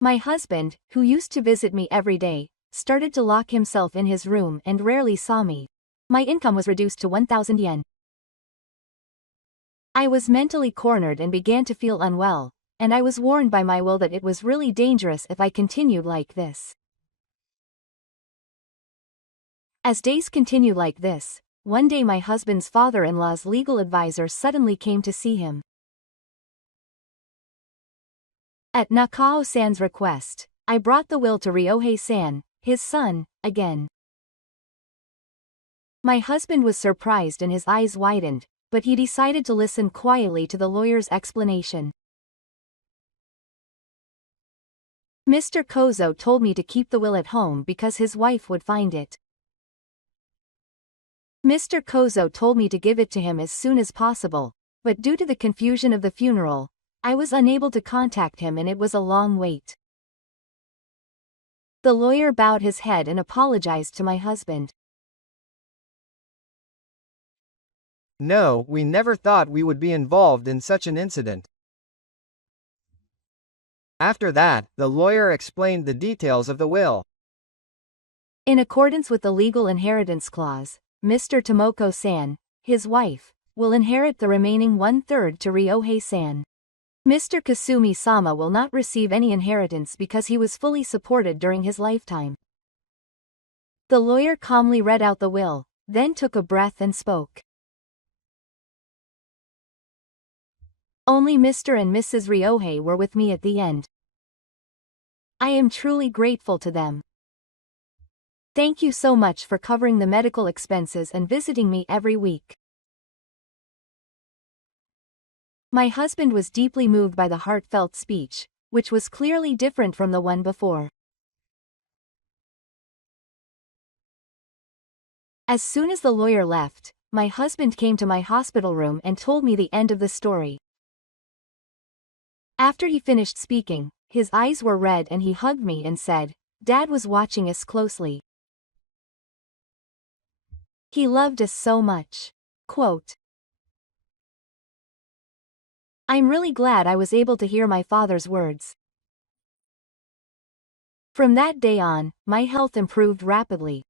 My husband, who used to visit me every day, started to lock himself in his room and rarely saw me. My income was reduced to 1,000 yen. I was mentally cornered and began to feel unwell, and I was warned by my will that it was really dangerous if I continued like this. As days continued like this, one day my husband's father-in-law's legal advisor suddenly came to see him. At Nakao-san's request, I brought the will to Ryohei-san, his son, again. My husband was surprised and his eyes widened, but he decided to listen quietly to the lawyer's explanation. Mr. Kozo told me to keep the will at home because his wife would find it. Mr. Kozo told me to give it to him as soon as possible, but due to the confusion of the funeral, I was unable to contact him and it was a long wait. The lawyer bowed his head and apologized to my husband. No, we never thought we would be involved in such an incident. After that, the lawyer explained the details of the will. In accordance with the legal inheritance clause, Mr. Tomoko-san, his wife, will inherit the remaining 1/3 to Ryohei-san. Mr. Kasumi-sama will not receive any inheritance because he was fully supported during his lifetime. The lawyer calmly read out the will, then took a breath and spoke. Only Mr. and Mrs. Ryohei were with me at the end. I am truly grateful to them. Thank you so much for covering the medical expenses and visiting me every week. My husband was deeply moved by the heartfelt speech, which was clearly different from the one before. As soon as the lawyer left, my husband came to my hospital room and told me the end of the story. After he finished speaking, his eyes were red and he hugged me and said, "Dad was watching us closely. He loved us so much." Quote, I'm really glad I was able to hear my father's words. From that day on, my health improved rapidly.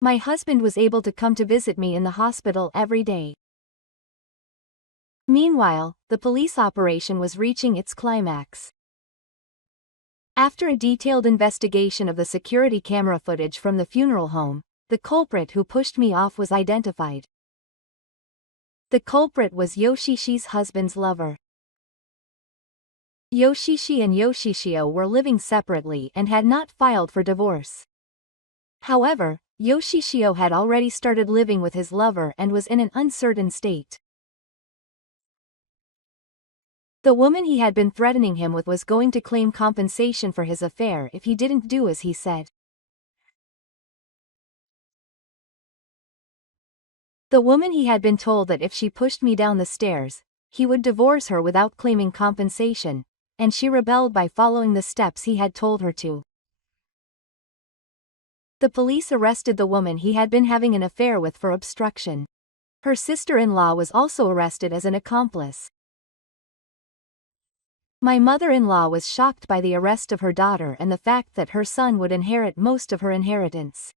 My husband was able to come to visit me in the hospital every day. Meanwhile, the police operation was reaching its climax. After a detailed investigation of the security camera footage from the funeral home, the culprit who pushed me off was identified. The culprit was Yoshishi's husband's lover. Yoshishi and Yoshishio were living separately and had not filed for divorce. However, Yoshishio had already started living with his lover and was in an uncertain state. The woman he had been threatening him with was going to claim compensation for his affair if he didn't do as he said. The woman he had been told that if she pushed me down the stairs, he would divorce her without claiming compensation, and she rebelled by following the steps he had told her to. The police arrested the woman he had been having an affair with for obstruction. Her sister-in-law was also arrested as an accomplice. My mother-in-law was shocked by the arrest of her daughter and the fact that her son would inherit most of her inheritance.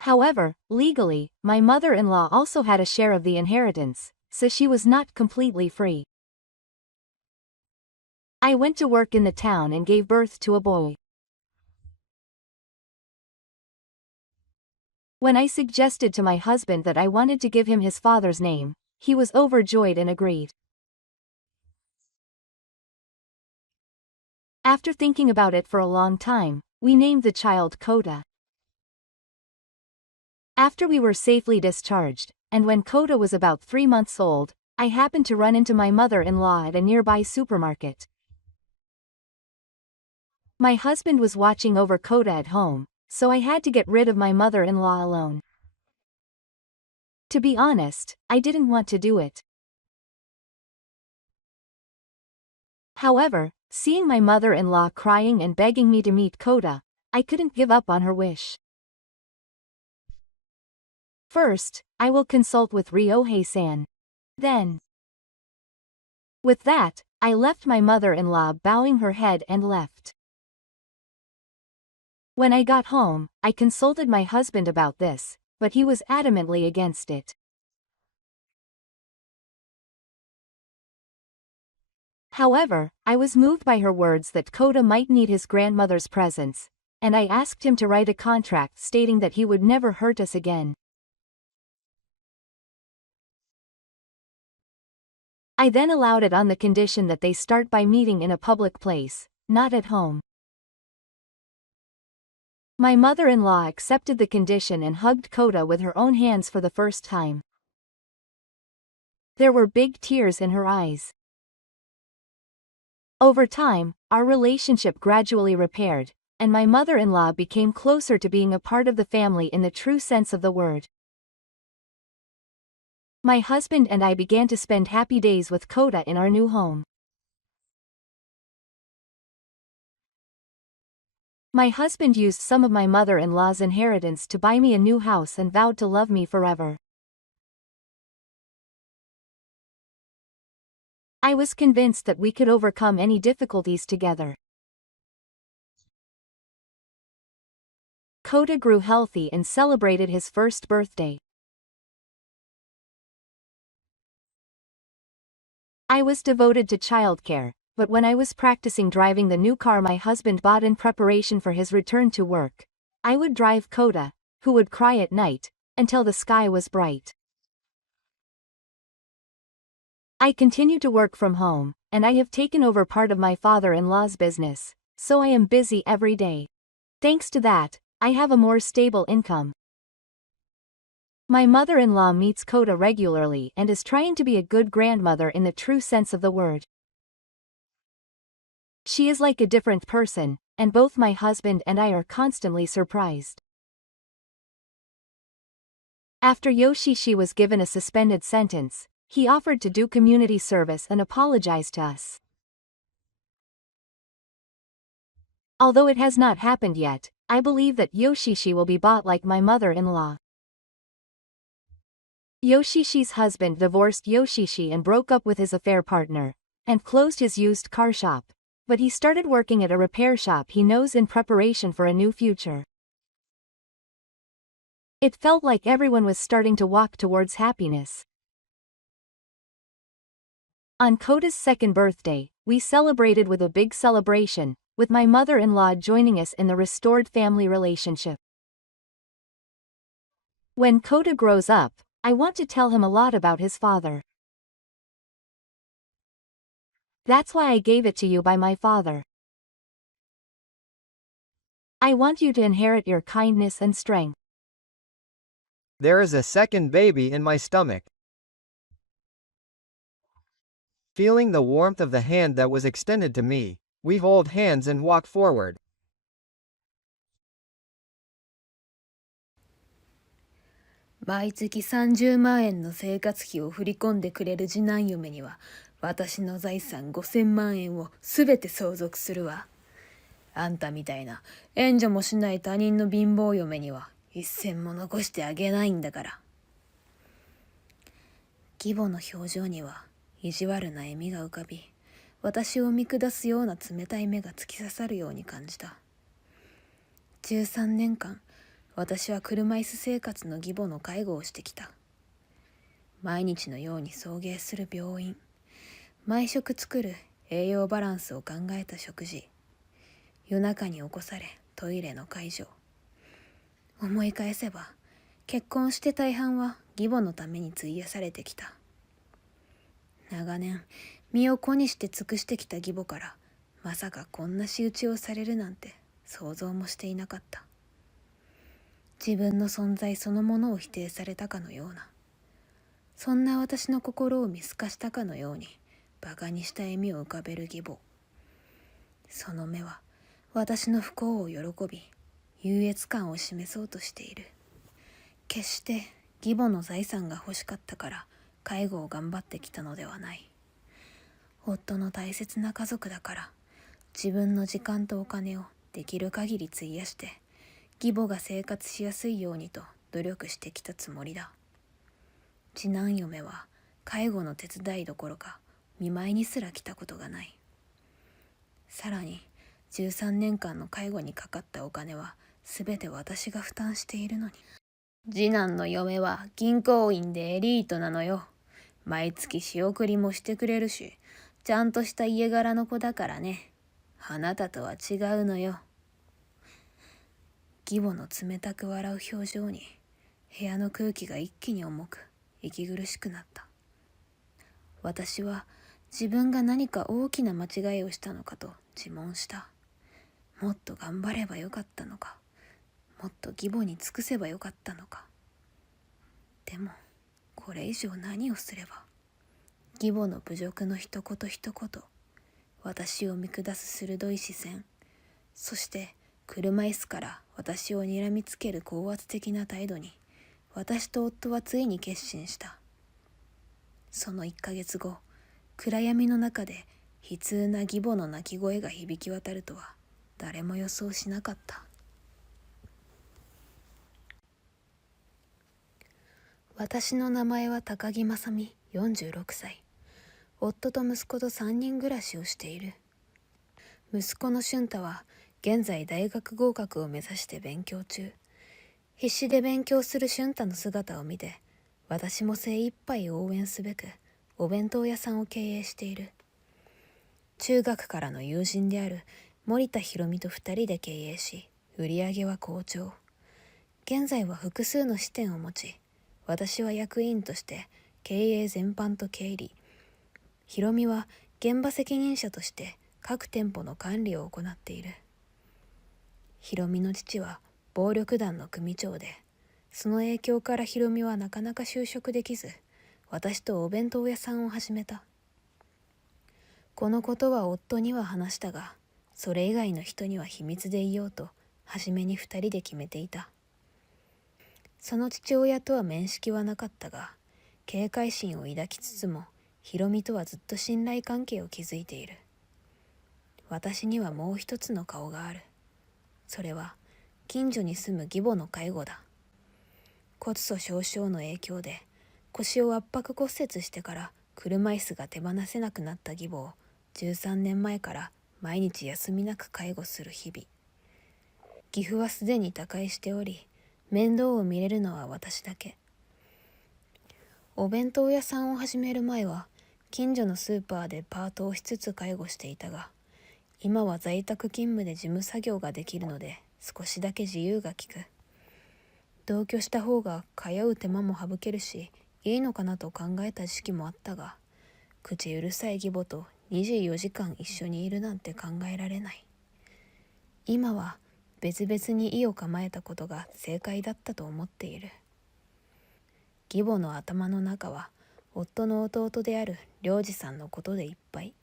However, legally, my mother-in-law also had a share of the inheritance, so she was not completely free. I went to work in the town and gave birth to a boy. When I suggested to my husband that I wanted to give him his father's name, he was overjoyed and agreed. After thinking about it for a long time, we named the child Kota. After we were safely discharged, and when Kota was about 3 months old, I happened to run into my mother-in-law at a nearby supermarket. My husband was watching over Kota at home, so I had to get rid of my mother-in-law alone. To be honest, I didn't want to do it. However, seeing my mother-in-law crying and begging me to meet Kota, I couldn't give up on her wish. First, I will consult with Ryohei-san. Then. With that, I left my mother-in-law bowing her head and left. When I got home, I consulted my husband about this, but he was adamantly against it. However, I was moved by her words that Kota might need his grandmother's presence, and I asked him to write a contract stating that he would never hurt us again. I then allowed it on the condition that they start by meeting in a public place, not at home. My mother-in-law accepted the condition and hugged Kota with her own hands for the first time. There were big tears in her eyes. Over time, our relationship gradually repaired, and my mother-in-law became closer to being a part of the family in the true sense of the word. My husband and I began to spend happy days with Kota in our new home. My husband used some of my mother-in-law's inheritance to buy me a new house and vowed to love me forever. I was convinced that we could overcome any difficulties together. Kota grew healthy and celebrated his first birthday. I was devoted to childcare, but when I was practicing driving the new car my husband bought in preparation for his return to work, I would drive Kota, who would cry at night, until the sky was bright. I continue to work from home, and I have taken over part of my father-in-law's business, so I am busy every day. Thanks to that, I have a more stable income. My mother-in-law meets Kota regularly and is trying to be a good grandmother in the true sense of the word. She is like a different person, and both my husband and I are constantly surprised. After Yoshishi was given a suspended sentence, he offered to do community service and apologize to us. Although it has not happened yet, I believe that Yoshishi will be bought like my mother-in-law. Yoshishi's husband divorced Yoshishi and broke up with his affair partner, and closed his used car shop, but he started working at a repair shop he knows in preparation for a new future. It felt like everyone was starting to walk towards happiness. On Koda's second birthday, we celebrated with a big celebration, with my mother-in-law joining us in the restored family relationship. When Koda grows up, I want to tell him a lot about his father. That's why I gave it to you by my father. I want you to inherit your kindness and strength. There is a second baby in my stomach. Feeling the warmth of the hand that was extended to me, we hold hands and walk forward. 毎月30万円の生活費を振り込んでくれる次男嫁には、私の財産5000万円をすべて相続するわ。あんたみたいな援助もしない他人の貧乏嫁には一銭も残してあげないんだから。義母の表情には意地悪な笑みが浮かび、私を見下すような冷たい目が突き刺さるように感じた。13年間、私は車椅子生活の義母の介護をしてきた。毎日のように送迎する病院、毎食作る栄養バランスを考えた食事、夜中に起こされトイレの介助。思い返せば、結婚して大半は義母のために費やされてきた。長年、身を粉にして尽くしてきた義母から、まさかこんな仕打ちをされるなんて想像もしていなかった。自分の存在そのものを否定されたかのような、そんな私の心を見透かしたかのように、馬鹿にした笑みを浮かべる義母。その目は、私の不幸を喜び、優越感を示そうとしている。決して義母の財産が欲しかったから介護を頑張ってきたのではない。夫の大切な家族だから自分の時間とお金をできる限り費やして義母が生活しやすいようにと努力してきたつもりだ。次男嫁は介護の手伝いどころか見舞いにすら来たことがない。さらに13年間の介護にかかったお金はすべて私が負担しているのに。次男の嫁は銀行員でエリートなのよ。毎月仕送りもしてくれるし、ちゃんとした家柄の子だからね。あなたとは違うのよ。義母の冷たく笑う表情に、部屋の空気が一気に重く、息苦しくなった。私は自分が何か大きな間違いをしたのかと自問した。もっと頑張ればよかったのか。もっと義母に尽くせばよかったのか。でもこれ以上何をすれば。義母の侮辱の一言一言、私を見下す鋭い視線、そして車椅子から私を睨みつける高圧的な態度に、私と夫はついに決心した。その1ヶ月後、暗闇の中で悲痛な義母の泣き声が響き渡るとは誰も予想しなかった。私の名前は高木雅美、46歳。夫と息子と3人暮らしをしている。息子の俊太は現在大学合格を目指して勉強中。必死で勉強する俊太の姿を見て、私も精一杯応援すべくお弁当屋さんを経営している。中学からの友人である森田博美と2人で経営し、売り上げは好調。現在は複数の支店を持ち、私は役員として経営全般と経理、ひろみは現場責任者として各店舗の管理を行っている。ひろみの父は暴力団の組長で、その影響からひろみはなかなか就職できず、私とお弁当屋さんを始めた。このことは夫には話したが、それ以外の人には秘密でいようと初めに2人で決めていた。その父親とは面識はなかったが、警戒心を抱きつつも、ひろみとはずっと信頼関係を築いている。私にはもう一つの顔がある。それは、近所に住む義母の介護だ。骨粗しょう症の影響で、腰を圧迫骨折してから車椅子が手放せなくなった義母を13年前から毎日休みなく介護する日々。義父はすでに他界しており、面倒を見れるのは私だけ。お弁当屋さんを始める前は近所のスーパーでパートをしつつ介護していたが、今は在宅勤務で事務作業ができるので少しだけ自由が利く。同居した方が通う手間も省けるしいいのかなと考えた時期もあったが、口うるさい義母と24時間一緒にいるなんて考えられない。今は別々に意を構えたことが正解だったと思っている。義母の頭の中は夫の弟である良二さんのことでいっぱい。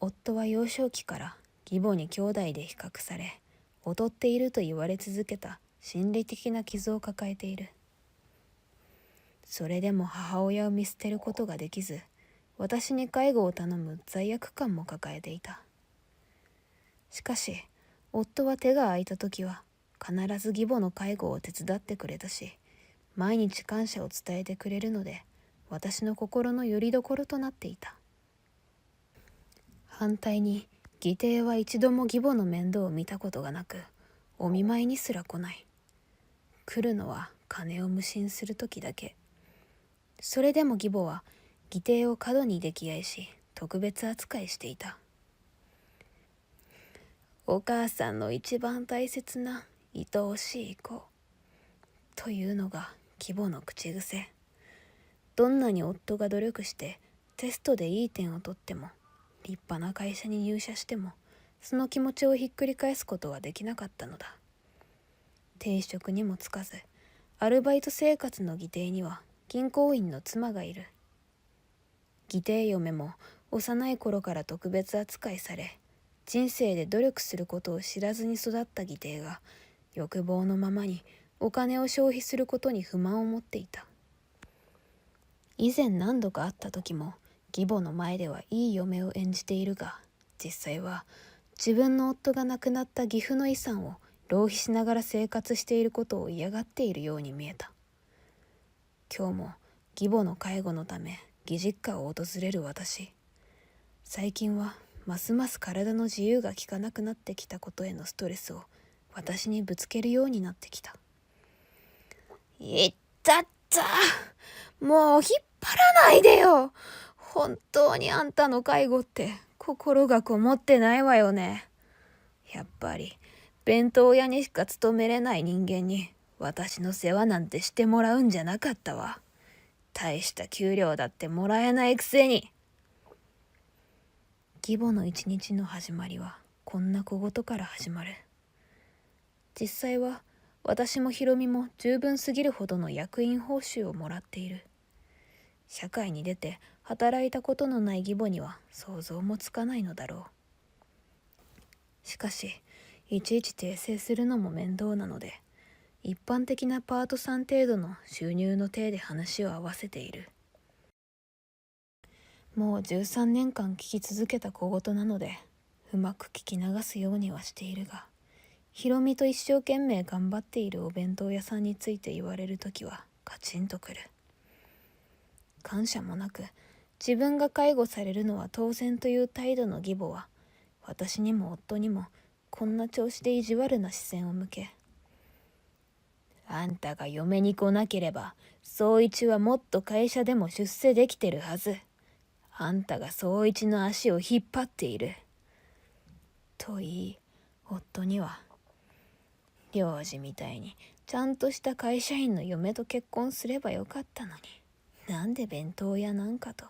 夫は幼少期から義母に兄弟で比較され、劣っていると言われ続けた心理的な傷を抱えている。それでも母親を見捨てることができず、私に介護を頼む罪悪感も抱えていた。しかし、夫は手が空いた時は必ず義母の介護を手伝ってくれたし、毎日感謝を伝えてくれるので、私の心の拠り所となっていた。反対に、義弟は一度も義母の面倒を見たことがなく、お見舞いにすら来ない。来るのは金を無心する時だけ。それでも義母は義弟を過度に溺愛し、特別扱いしていた。お母さんの一番大切な愛おしい子というのが義母の口癖。どんなに夫が努力してテストでいい点を取っても、立派な会社に入社しても、その気持ちをひっくり返すことはできなかったのだ。定職にもつかず、アルバイト生活の義弟には銀行員の妻がいる。義弟嫁も幼い頃から特別扱いされ、人生で努力することを知らずに育った義弟が、欲望のままにお金を消費することに不満を持っていた。以前何度か会った時も、義母の前ではいい嫁を演じているが、実際は自分の夫が亡くなった義父の遺産を浪費しながら生活していることを嫌がっているように見えた。今日も義母の介護のため義実家を訪れる私。最近はますます体の自由が利かなくなってきたことへのストレスを私にぶつけるようになってきた。いったった、もう引っ張らないでよ。本当にあんたの介護って心がこもってないわよね。やっぱり弁当屋にしか勤めれない人間に私の世話なんてしてもらうんじゃなかったわ。大した給料だってもらえないくせに。義母の一日の始まりはこんな小言から始まる。実際は私もひろみも十分すぎるほどの役員報酬をもらっている。社会に出て働いたことのない義母には想像もつかないのだろう。しかし、いちいち訂正するのも面倒なので、一般的なパートさん程度の収入の体で話を合わせている。もう13年間聞き続けた小言なので、うまく聞き流すようにはしているが、ひろみと一生懸命頑張っているお弁当屋さんについて言われるときはカチンとくる。感謝もなく、自分が介護されるのは当然という態度の義母は、私にも夫にもこんな調子で意地悪な視線を向け、あんたが嫁に来なければ、宗一はもっと会社でも出世できてるはず。あんたが宗一の足を引っ張っている。と言い、夫には、領事みたいにちゃんとした会社員の嫁と結婚すればよかったのに。なんで弁当屋なんかと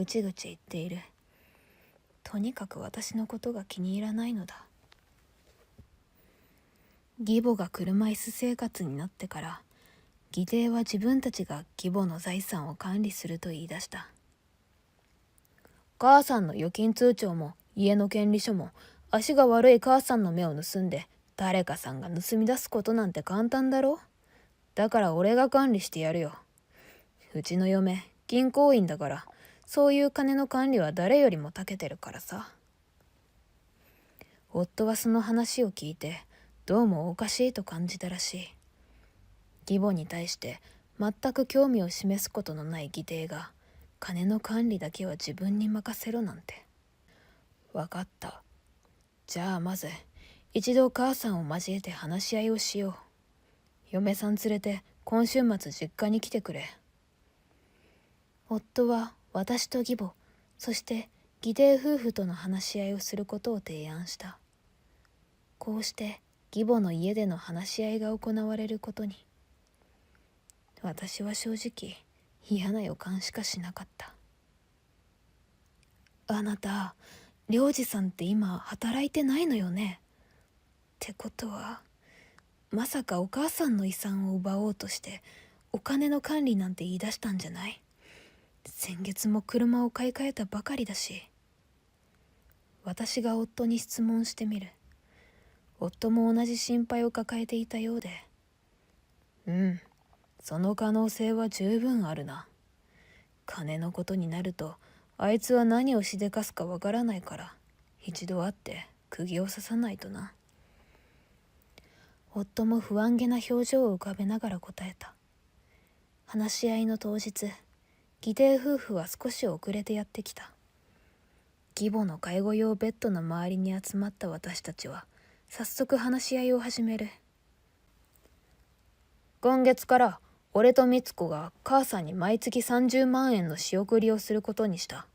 ぐちぐち言っている。とにかく私のことが気に入らないのだ。義母が車椅子生活になってから、義弟は自分たちが義母の財産を管理すると言い出した。母さんの預金通帳も家の権利書も、足が悪い母さんの目を盗んで誰かさんが盗み出すことなんて簡単だろ。だから俺が管理してやるよ。うちの嫁、銀行員だから、そういう金の管理は誰よりも長けてるからさ。夫はその話を聞いて、どうもおかしいと感じたらしい。義母に対して全く興味を示すことのない義弟が金の管理だけは自分に任せろなんて。わかった。じゃあまず一度母さんを交えて話し合いをしよう。嫁さん連れて今週末実家に来てくれ。夫は私と義母、そして義弟夫婦との話し合いをすることを提案した。こうして義母の家での話し合いが行われることに。私は正直嫌な予感しかしなかった。あなた、良二さんって今働いてないのよね。ってことは、まさかお母さんの遺産を奪おうとしてお金の管理なんて言い出したんじゃない？先月も車を買い替えたばかりだし。私が夫に質問してみる。夫も同じ心配を抱えていたようで、その可能性は十分あるな。金のことになるとあいつは何をしでかすかわからないから、一度会って釘を刺さないとな。夫も不安げな表情を浮かべながら答えた。話し合いの当日、義弟夫婦は少し遅れてやってきた。義母の介護用ベッドの周りに集まった私たちは早速話し合いを始める。今月から俺と美津子が母さんに毎月30万円の仕送りをすることにした。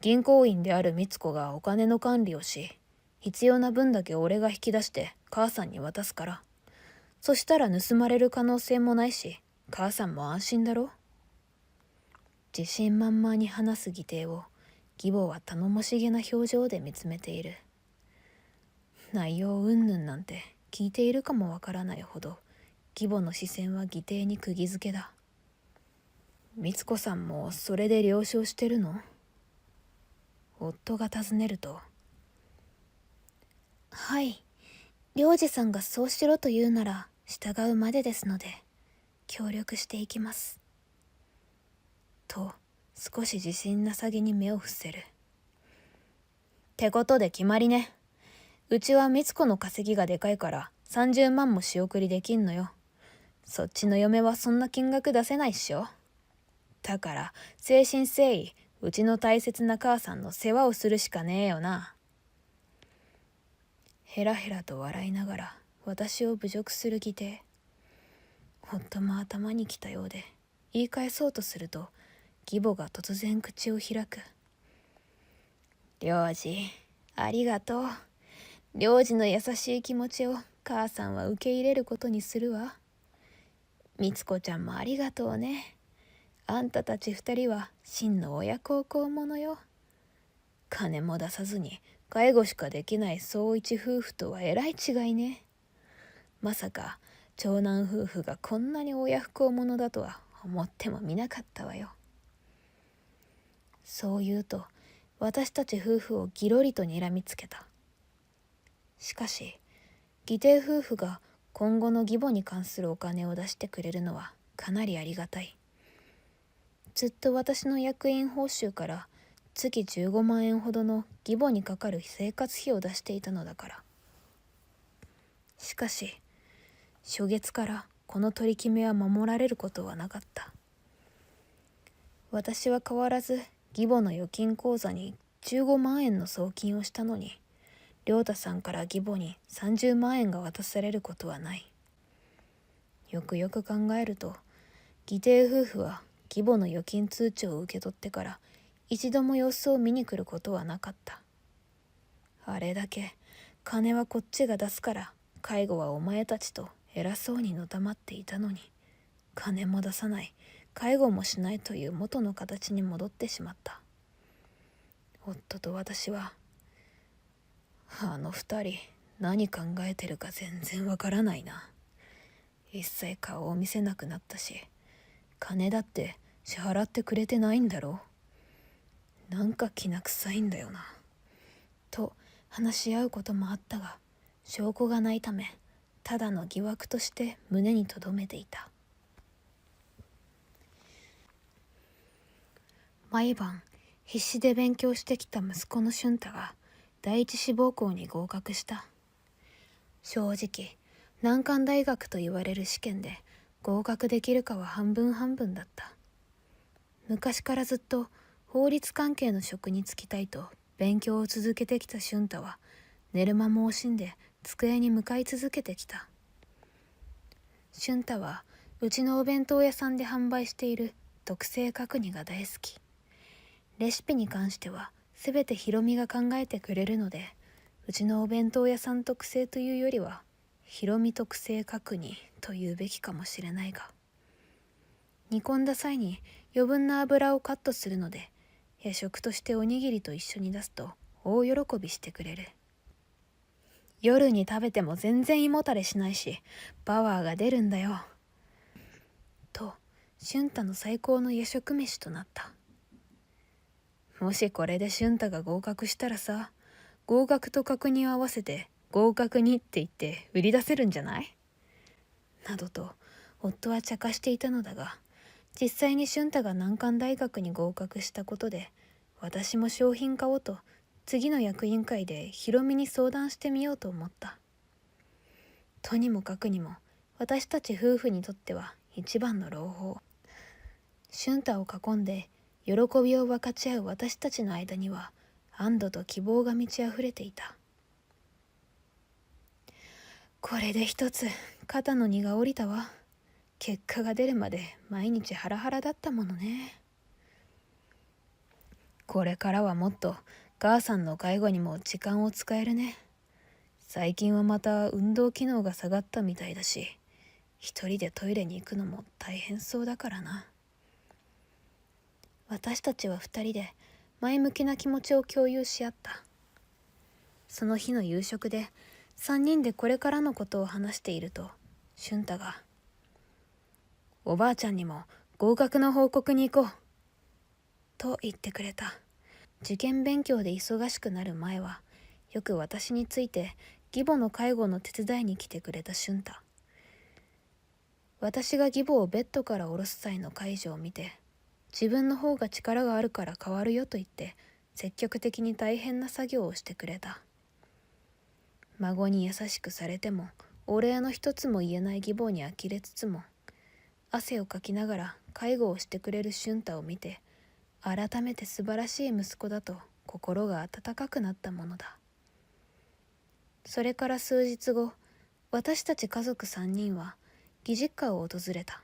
銀行員である美津子がお金の管理をし、必要な分だけ俺が引き出して母さんに渡すから。そしたら盗まれる可能性もないし、母さんも安心だろ。自信満々に話す義弟を義母は頼もしげな表情で見つめている。内容云々なんて聞いているかもわからないほど、義母の視線は義弟に釘付けだ。美津子さんもそれで了承してるの？夫が尋ねると、はい、良二さんがそうしろと言うなら従うまでですので、協力していきます。と、少し自信なさげに目を伏せる。ってことで決まりね。うちは美津子の稼ぎがでかいから30万も仕送りできんのよ。そっちの嫁はそんな金額出せないっしょ。だから誠心誠意うちの大切な母さんの世話をするしかねえよな。ヘラヘラと笑いながら私を侮辱する義弟。夫も頭にきたようで言い返そうとすると、義母が突然口を開く。良二、ありがとう。良二の優しい気持ちを母さんは受け入れることにするわ。美津子ちゃんもありがとうね。あんたたち2人は真の親孝行者よ。金も出さずに介護しかできない総一夫婦とはえらい違いね。まさか長男夫婦がこんなに親不孝者だとは思ってもみなかったわよ。そう言うと私たち夫婦をギロリと睨みつけた。しかし義弟夫婦が今後の義母に関するお金を出してくれるのはかなりありがたい。ずっと私の役員報酬から月15万円ほどの義母にかかる生活費を出していたのだから。しかし初月からこの取り決めは守られることはなかった。私は変わらず義母の預金口座に15万円の送金をしたのに、亮太さんから義母に30万円が渡されることはない。よくよく考えると、義弟夫婦は義母の預金通帳を受け取ってから一度も様子を見に来ることはなかった。あれだけ金はこっちが出すから介護はお前たちと偉そうにのたまっていたのに、金も出さない、介護もしないという元の形に戻ってしまった。夫と私は、あの二人何考えてるか全然わからないな。一切顔を見せなくなったし、金だって支払ってくれてないんだろう。なんかきな臭いんだよな。と話し合うこともあったが、証拠がないためただの疑惑として胸に留めていた。毎晩必死で勉強してきた息子の俊太が第一志望校に合格した。正直難関大学と言われる試験で合格できるかは半分半分だった。昔からずっと法律関係の職に就きたいと勉強を続けてきた俊太は、寝る間も惜しんで机に向かい続けてきた。俊太はうちのお弁当屋さんで販売している特製角煮が大好き。レシピに関しては全てひろみが考えてくれるので、うちのお弁当屋さん特製というよりはひろみ特製角煮というべきかもしれないが、煮込んだ際に余分な油をカットするので、夜食としておにぎりと一緒に出すと大喜びしてくれる。夜に食べても全然胃もたれしないし、パワーが出るんだよ。と、俊太の最高の夜食飯となった。もしこれで俊太が合格したらさ、合格と確認を合わせて合格にって言って売り出せるんじゃない？などと夫は茶化していたのだが、実際に俊太が難関大学に合格したことで、私も商品化をと次の役員会でひろみに相談してみようと思った。とにもかくにも私たち夫婦にとっては一番の朗報。俊太を囲んで喜びを分かち合う私たちの間には安堵と希望が満ち溢れていた。これで一つ肩の荷が下りたわ。結果が出るまで毎日ハラハラだったものね。これからはもっと母さんの介護にも時間を使えるね。最近はまた運動機能が下がったみたいだし、一人でトイレに行くのも大変そうだからな。私たちは二人で前向きな気持ちを共有し合った。その日の夕食で三人でこれからのことを話していると、俊太が「おばあちゃんにも合格の報告に行こう」と言ってくれた。受験勉強で忙しくなる前は、よく私について義母の介護の手伝いに来てくれた俊太。私が義母をベッドから下ろす際の介助を見て、自分の方が力があるから変わるよと言って積極的に大変な作業をしてくれた。孫に優しくされてもお礼の一つも言えない義母に呆れつつも、汗をかきながら介護をしてくれる俊太を見て、改めて素晴らしい息子だと心が温かくなったものだ。それから数日後、私たち家族3人は義実家を訪れた。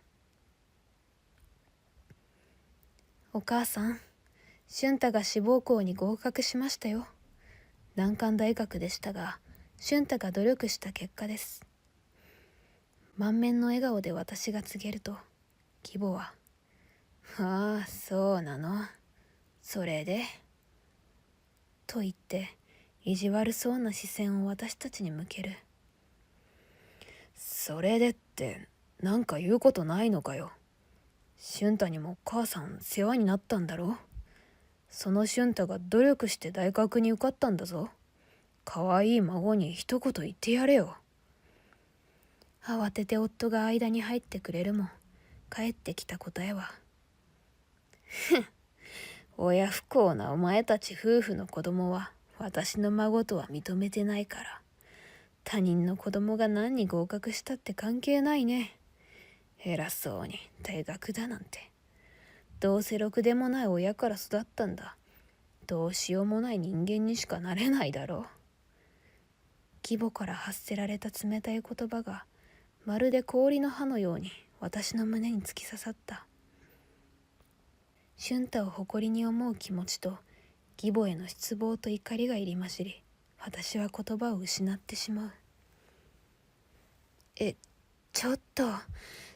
お母さん、俊太が志望校に合格しましたよ。難関大学でしたが、俊太が努力した結果です。満面の笑顔で私が告げると、義母は、ああ、そうなの。それでと言って、意地悪そうな視線を私たちに向ける。それでって、なんか言うことないのかよ。俊太にも母さん世話になったんだろ。その俊太が努力して大学に受かったんだぞ。かわいい孫に一言言ってやれよ。慌てて夫が間に入ってくれるも、返ってきた答えは、親不孝なお前たち夫婦の子供は私の孫とは認めてないから、他人の子供が何に合格したって関係ないね。偉そうに大学だなんて。どうせろくでもない親から育ったんだ。どうしようもない人間にしかなれないだろう。義母から発せられた冷たい言葉が、まるで氷の刃のように私の胸に突き刺さった。俊太を誇りに思う気持ちと義母への失望と怒りが入り混じり、私は言葉を失ってしまう。ちょっと、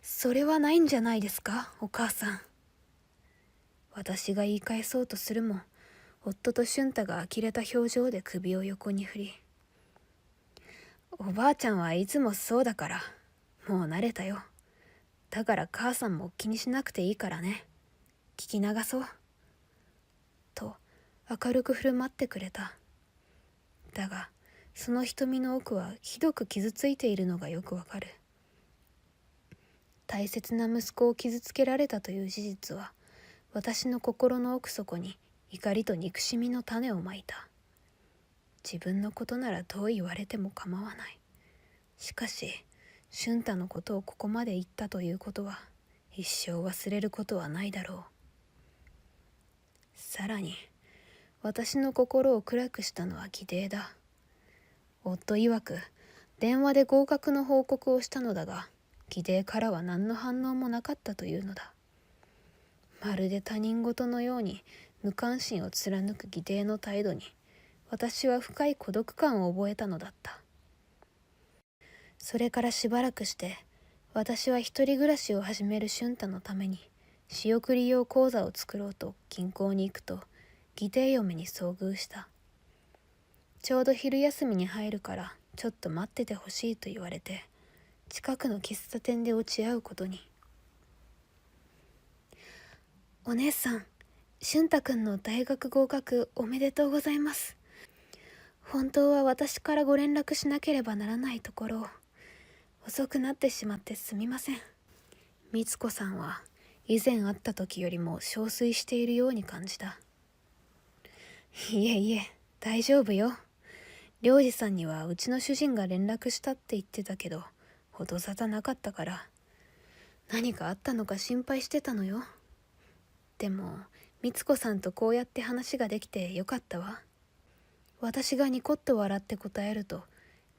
それはないんじゃないですか、お母さん。私が言い返そうとするも、夫と俊太が呆れた表情で首を横に振り、おばあちゃんはいつもそうだから、もう慣れたよ。だから母さんも気にしなくていいからね。聞き流そう。と明るく振る舞ってくれた。だが、その瞳の奥はひどく傷ついているのがよくわかる。大切な息子を傷つけられたという事実は、私の心の奥底に怒りと憎しみの種をまいた。自分のことならどう言われても構わない。しかし、俊太のことをここまで言ったということは一生忘れることはないだろう。さらに私の心を暗くしたのは義弟だ。夫曰く電話で合格の報告をしたのだが、義弟からは何の反応もなかったというのだ。まるで他人事のように無関心を貫く義弟の態度に私は深い孤独感を覚えたのだった。それからしばらくして私は一人暮らしを始める俊太のために仕送り用口座を作ろうと銀行に行くと、義弟嫁に遭遇した。ちょうど昼休みに入るからちょっと待っててほしいと言われて、近くの喫茶店で落ち合うことに。お姉さん、俊太くんの大学合格おめでとうございます。本当は私からご連絡しなければならないところを、遅くなってしまってすみません。みつ子さんは以前会った時よりも憔悴しているように感じた。いえいえ、大丈夫よ。良二さんにはうちの主人が連絡したって言ってたけど、音沙汰なかったから、何かあったのか心配してたのよ。でも、みつ子さんとこうやって話ができてよかったわ。私がニコッと笑って答えると、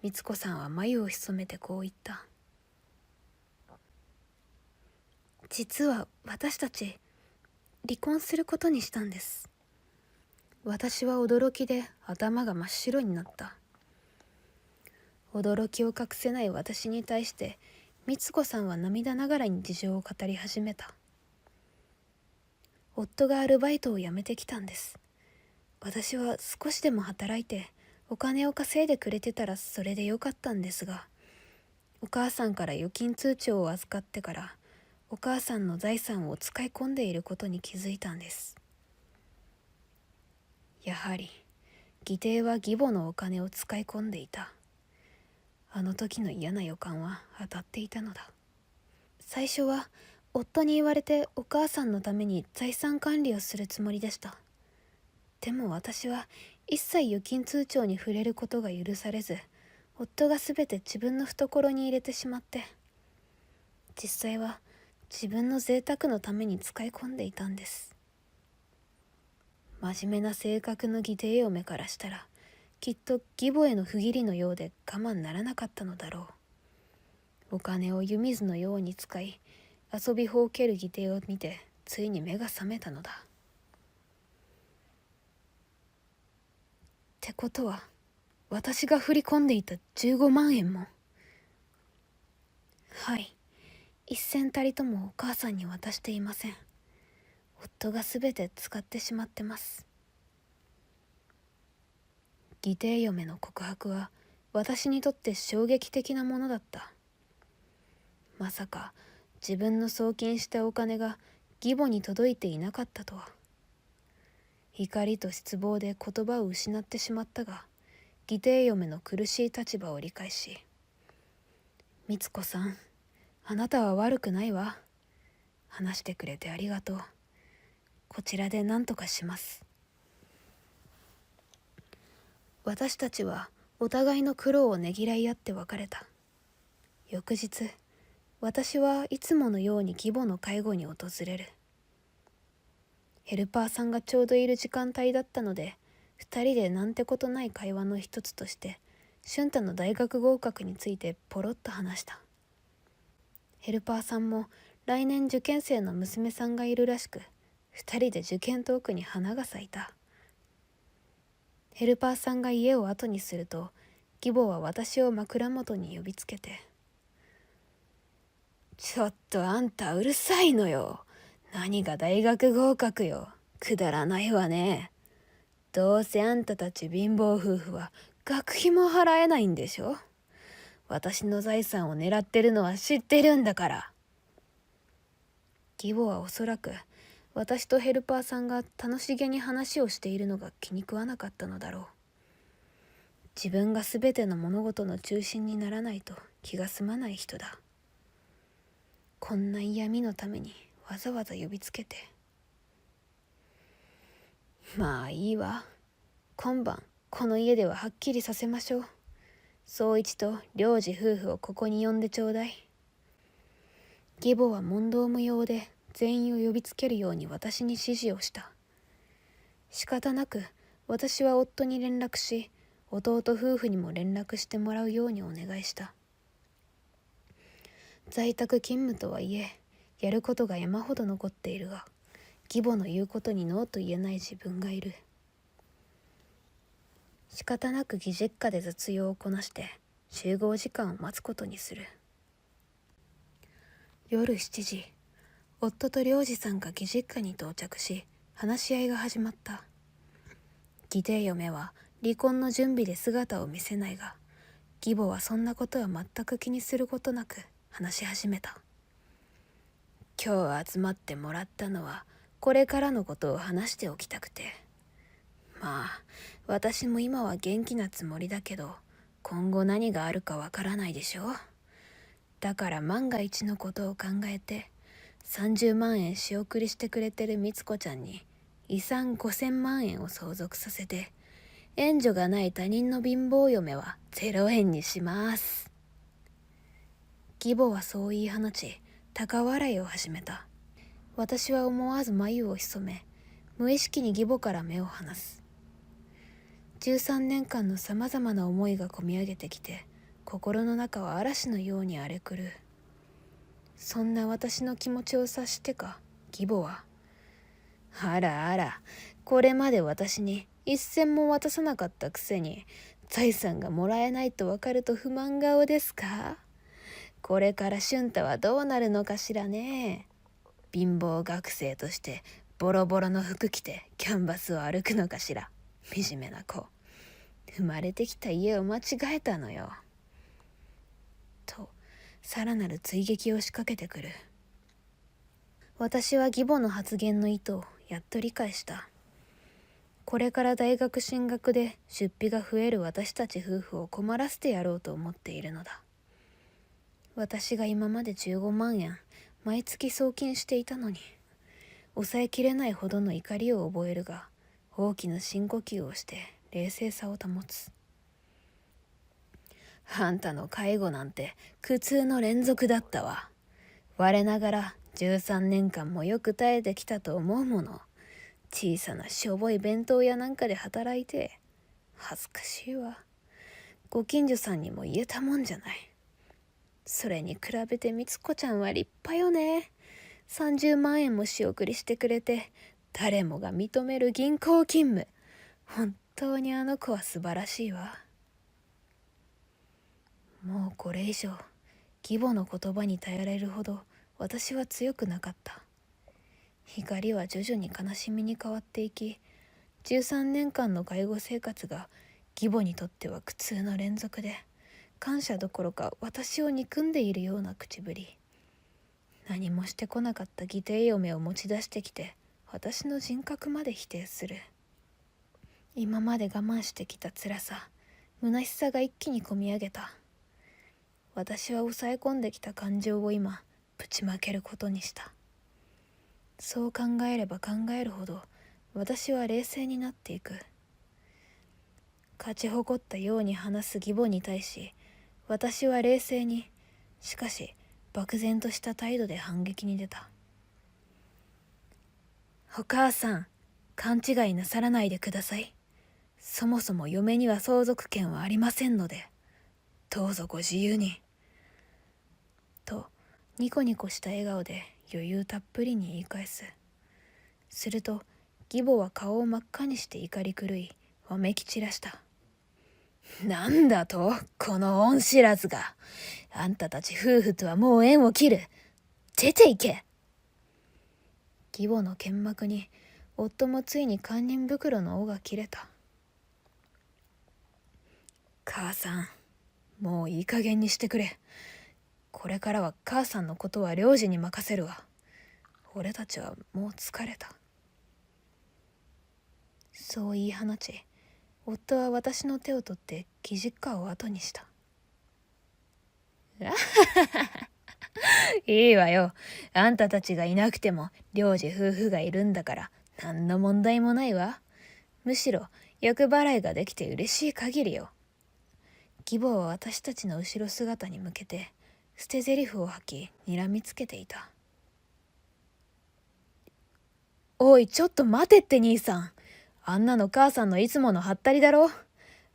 みつ子さんは眉を潜めてこう言った。実は私たち、離婚することにしたんです。私は驚きで頭が真っ白になった。驚きを隠せない私に対してみつ子さんは涙ながらに事情を語り始めた。夫がアルバイトを辞めてきたんです。私は少しでも働いてお金を稼いでくれてたらそれでよかったんですが、お母さんから預金通帳を預かってからお母さんの財産を使い込んでいることに気づいたんです。やはり義弟は義母のお金を使い込んでいた。あの時の嫌な予感は当たっていたのだ。最初は夫に言われてお母さんのために財産管理をするつもりでした。でも私は一切預金通帳に触れることが許されず、夫がすべて自分の懐に入れてしまって、実際は自分の贅沢のために使い込んでいたんです。真面目な性格の義弟嫁からしたら、きっと義母への不義理のようで我慢ならなかったのだろう。お金を湯水のように使い、遊びほうける義弟を見て、ついに目が覚めたのだ。ってことは、私が振り込んでいた15万円も。はい、一銭たりともお母さんに渡していません。夫がすべて使ってしまってます。義弟嫁の告白は私にとって衝撃的なものだった。まさか自分の送金したお金が義母に届いていなかったとは。怒りと失望で言葉を失ってしまったが、義弟嫁の苦しい立場を理解し、みつ子さん、あなたは悪くないわ。話してくれてありがとう。こちらで何とかします。私たちはお互いの苦労をねぎらい合って別れた。翌日、私はいつものように義母の介護に訪れる。ヘルパーさんがちょうどいる時間帯だったので、二人でなんてことない会話の一つとして、俊太の大学合格についてポロッと話した。ヘルパーさんも来年受験生の娘さんがいるらしく、二人で受験トークに花が咲いた。ヘルパーさんが家を後にすると、義母は私を枕元に呼びつけて、ちょっとあんたうるさいのよ。何が大学合格よ。くだらないわね。どうせあんたたち貧乏夫婦は学費も払えないんでしょ。私の財産を狙ってるのは知ってるんだから。義母はおそらく私とヘルパーさんが楽しげに話をしているのが気に食わなかったのだろう。自分が全ての物事の中心にならないと気が済まない人だ。こんな嫌味のためにわざわざ呼びつけて。まあいいわ。今晩この家でははっきりさせましょう。宗一と領事夫婦をここに呼んでちょうだい。義母は問答無用で全員を呼びつけるように私に指示をした。仕方なく私は夫に連絡し、弟夫婦にも連絡してもらうようにお願いした。在宅勤務とはいえ、やることが山ほど残っているが、義母の言うことにノーと言えない自分がいる。仕方なく義実家で雑用をこなして集合時間を待つことにする。夜7時、夫と領事さんが義実家に到着し、話し合いが始まった。義弟嫁は離婚の準備で姿を見せないが、義母はそんなことは全く気にすることなく話し始めた。今日集まってもらったのはこれからのことを話しておきたくて。まあ私も今は元気なつもりだけど、今後何があるかわからないでしょ。だから万が一のことを考えて30万円仕送りしてくれてるみつ子ちゃんに遺産5000万円を相続させて、援助がない他人の貧乏嫁は0円にします。義母はそう言い放ち、高笑いを始めた。私は思わず眉を潜め、無意識に義母から目を離す。13年間のさまざまな思いがこみ上げてきて、心の中は嵐のように荒れ狂う。そんな私の気持ちを察してか、義母は、あらあら、これまで私に一銭も渡さなかったくせに、財産がもらえないとわかると不満顔ですか？これから俊太はどうなるのかしらね。貧乏学生としてボロボロの服着てキャンバスを歩くのかしら。惨めな子。生まれてきた家を間違えたのよ。と、さらなる追撃を仕掛けてくる。私は義母の発言の意図をやっと理解した。これから大学進学で出費が増える私たち夫婦を困らせてやろうと思っているのだ。私が今まで15万円毎月送金していたのに、抑えきれないほどの怒りを覚えるが、大きな深呼吸をして冷静さを保つ。あんたの介護なんて苦痛の連続だったわ。我ながら13年間もよく耐えてきたと思うもの。小さなしょぼい弁当屋なんかで働いて、恥ずかしいわ。ご近所さんにも言えたもんじゃない。それに比べてみつ子ちゃんは立派よね。30万円も仕送りしてくれて、誰もが認める銀行勤務。本当にあの子は素晴らしいわ。もうこれ以上義母の言葉に耐えられるほど私は強くなかった。怒りは徐々に悲しみに変わっていき、13年間の介護生活が義母にとっては苦痛の連続で、感謝どころか私を憎んでいるような口ぶり。何もしてこなかった義弟嫁を持ち出してきて、私の人格まで否定する。今まで我慢してきた辛さ、虚しさが一気にこみ上げた。私は抑え込んできた感情を今、ぶちまけることにした。そう考えれば考えるほど、私は冷静になっていく。勝ち誇ったように話す義母に対し、私は冷静に、しかし漠然とした態度で反撃に出た。お母さん、勘違いなさらないでください。そもそも嫁には相続権はありませんので、どうぞご自由に。と、ニコニコした笑顔で余裕たっぷりに言い返す。すると、義母は顔を真っ赤にして怒り狂い、わめき散らした。なんだと、この恩知らずが。あんたたち夫婦とはもう縁を切る。出て行け。義母の剣幕に、夫もついに堪忍袋の緒が切れた。母さん、もういい加減にしてくれ。これからは母さんのことは領事に任せるわ。俺たちはもう疲れた。そう言い放ち、夫は私の手を取って義実家を後にした。いいわよ。あんたたちがいなくても領事夫婦がいるんだから何の問題もないわ。むしろ欲払いができて嬉しい限りよ。義母は私たちの後ろ姿に向けて捨て台詞を吐き睨みつけていた。おい、ちょっと待てって兄さん。あんなの母さんのいつものハったりだろ。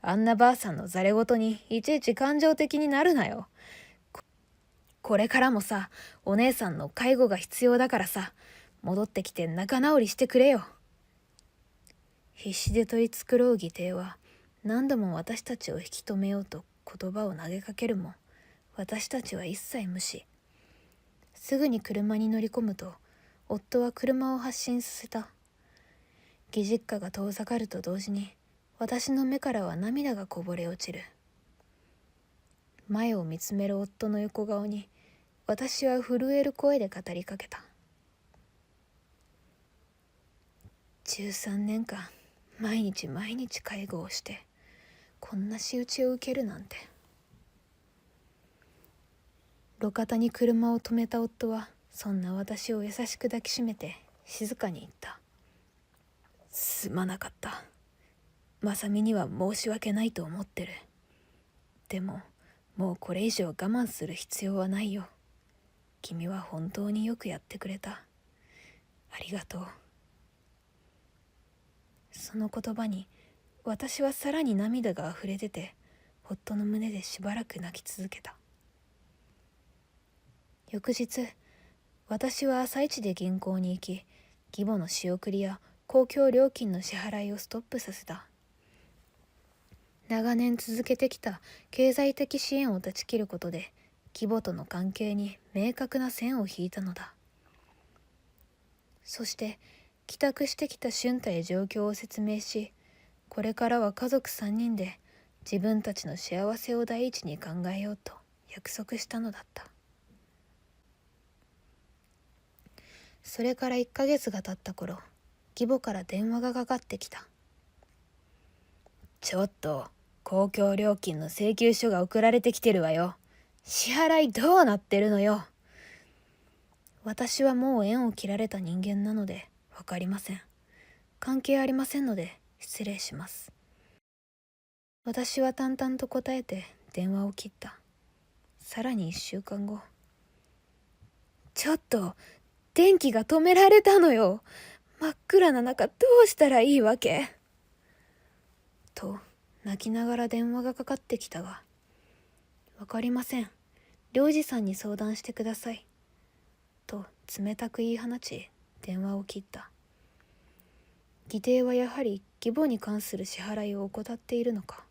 あんなばあさんのざれ言にいちいち感情的になるなよ。これからもさ、お姉さんの介護が必要だからさ、戻ってきて仲直りしてくれよ。必死で取り繕う義弟は何度も私たちを引き止めようと言葉を投げかけるも、私たちは一切無視。すぐに車に乗り込むと、夫は車を発進させた。義実家が遠ざかると同時に、私の目からは涙がこぼれ落ちる。前を見つめる夫の横顔に、私は震える声で語りかけた。13年間、毎日毎日介護をして、こんな仕打ちを受けるなんて。路肩に車を止めた夫は、そんな私を優しく抱きしめて、静かに言った。すまなかった。まさみには申し訳ないと思ってる。でも、もうこれ以上我慢する必要はないよ。君は本当によくやってくれた。ありがとう。その言葉に、私はさらに涙があふれ出て、夫の胸でしばらく泣き続けた。翌日、私は朝一で銀行に行き、義母の仕送りや公共料金の支払いをストップさせた。長年続けてきた経済的支援を断ち切ることで、義母との関係に明確な線を引いたのだ。そして、帰宅してきた俊太へ状況を説明し、これからは家族3人で自分たちの幸せを第一に考えようと約束したのだった。それから1ヶ月が経った頃、義母から電話がかかってきた。ちょっと、公共料金の請求書が送られてきてるわよ。支払いどうなってるのよ。私はもう縁を切られた人間なのでわかりません。関係ありませんので失礼します。私は淡々と答えて電話を切った。さらに1週間後。ちょっと、電気が止められたのよ。真っ暗な中どうしたらいいわけ？と、泣きながら電話がかかってきたが、わかりません。領事さんに相談してください。と冷たく言い放ち、電話を切った。義弟はやはり義母に関する支払いを怠っているのか。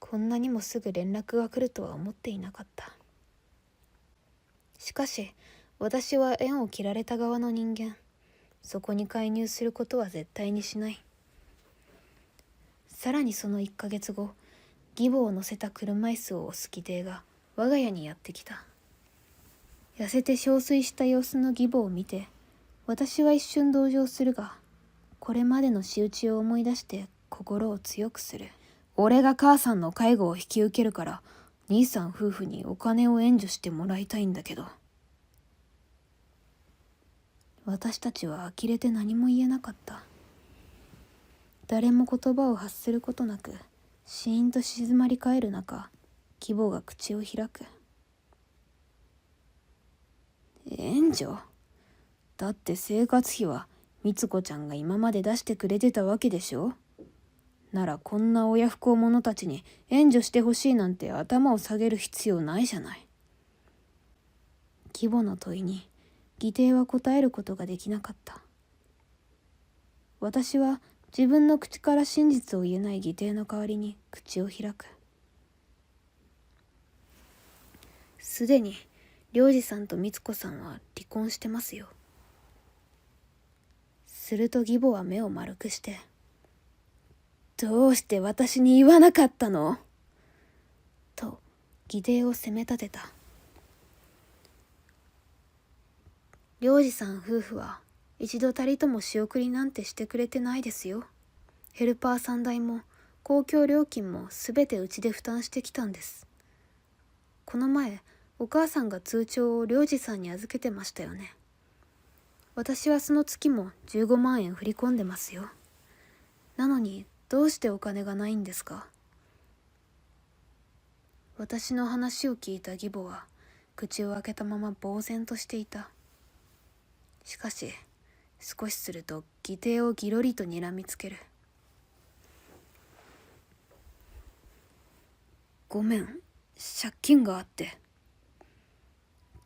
こんなにもすぐ連絡が来るとは思っていなかった。しかし、私は縁を切られた側の人間。そこに介入することは絶対にしない。さらにその1ヶ月後、義母を乗せた車椅子を押す義弟が我が家にやってきた。痩せて憔悴した様子の義母を見て、私は一瞬同情するが、これまでの仕打ちを思い出して心を強くする。俺が母さんの介護を引き受けるから、兄さん夫婦にお金を援助してもらいたいんだけど。私たちは呆れて何も言えなかった。誰も言葉を発することなく、シーンと静まり返る中、義母が口を開く。援助？だって生活費はみつこちゃんが今まで出してくれてたわけでしょ？ならこんな親不孝者たちに援助してほしいなんて頭を下げる必要ないじゃない。義母の問いに義弟は答えることができなかった。私は自分の口から真実を言えない義弟の代わりに口を開く。すでに領事さんとみつこさんは離婚してますよ。すると義母は目を丸くして、どうして私に言わなかったの？と義弟を責め立てた。領事さん夫婦は一度たりとも仕送りなんてしてくれてないですよ。ヘルパーさん代も公共料金もすべてうちで負担してきたんです。この前、お母さんが通帳を領事さんに預けてましたよね。私はその月も15万円振り込んでますよ。なのにどうしてお金がないんですか？私の話を聞いた義母は口を開けたまま呆然としていた。しかし少しすると義弟をぎろりと睨みつける。ごめん、借金があって。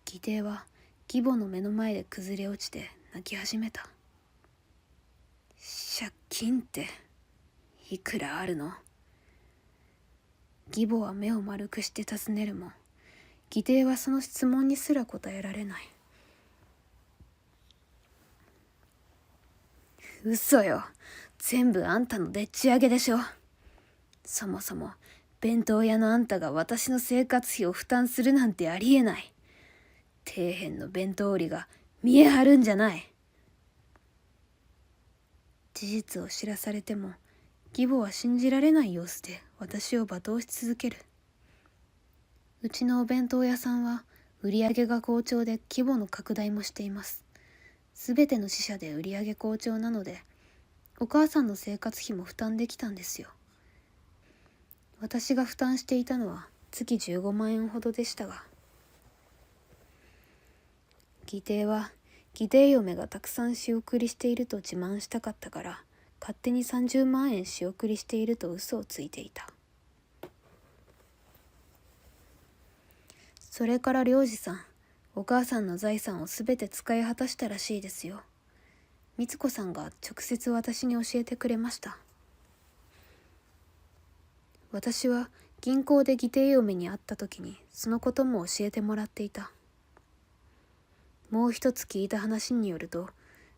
義弟は義母の目の前で崩れ落ちて泣き始めた。借金っていくらあるの？義母は目を丸くして尋ねるも、義弟はその質問にすら答えられない。嘘よ、全部あんたのでっち上げでしょ。そもそも弁当屋のあんたが私の生活費を負担するなんてありえない。底辺の弁当売りが見え張るんじゃない。事実を知らされても義母は信じられない様子で私を罵倒し続ける。うちのお弁当屋さんは売り上げが好調で規模の拡大もしています。すべての支社で売り上げ好調なので、お母さんの生活費も負担できたんですよ。私が負担していたのは月15万円ほどでしたが、義弟は義弟嫁がたくさん仕送りしていると自慢したかったから、勝手に30万円仕送りしていると嘘をついていた。それから良二さん、お母さんの財産をすべて使い果たしたらしいですよ。光子さんが直接私に教えてくれました。私は銀行で義弟嫁に会った時にそのことも教えてもらっていた。もう一つ聞いた話によると、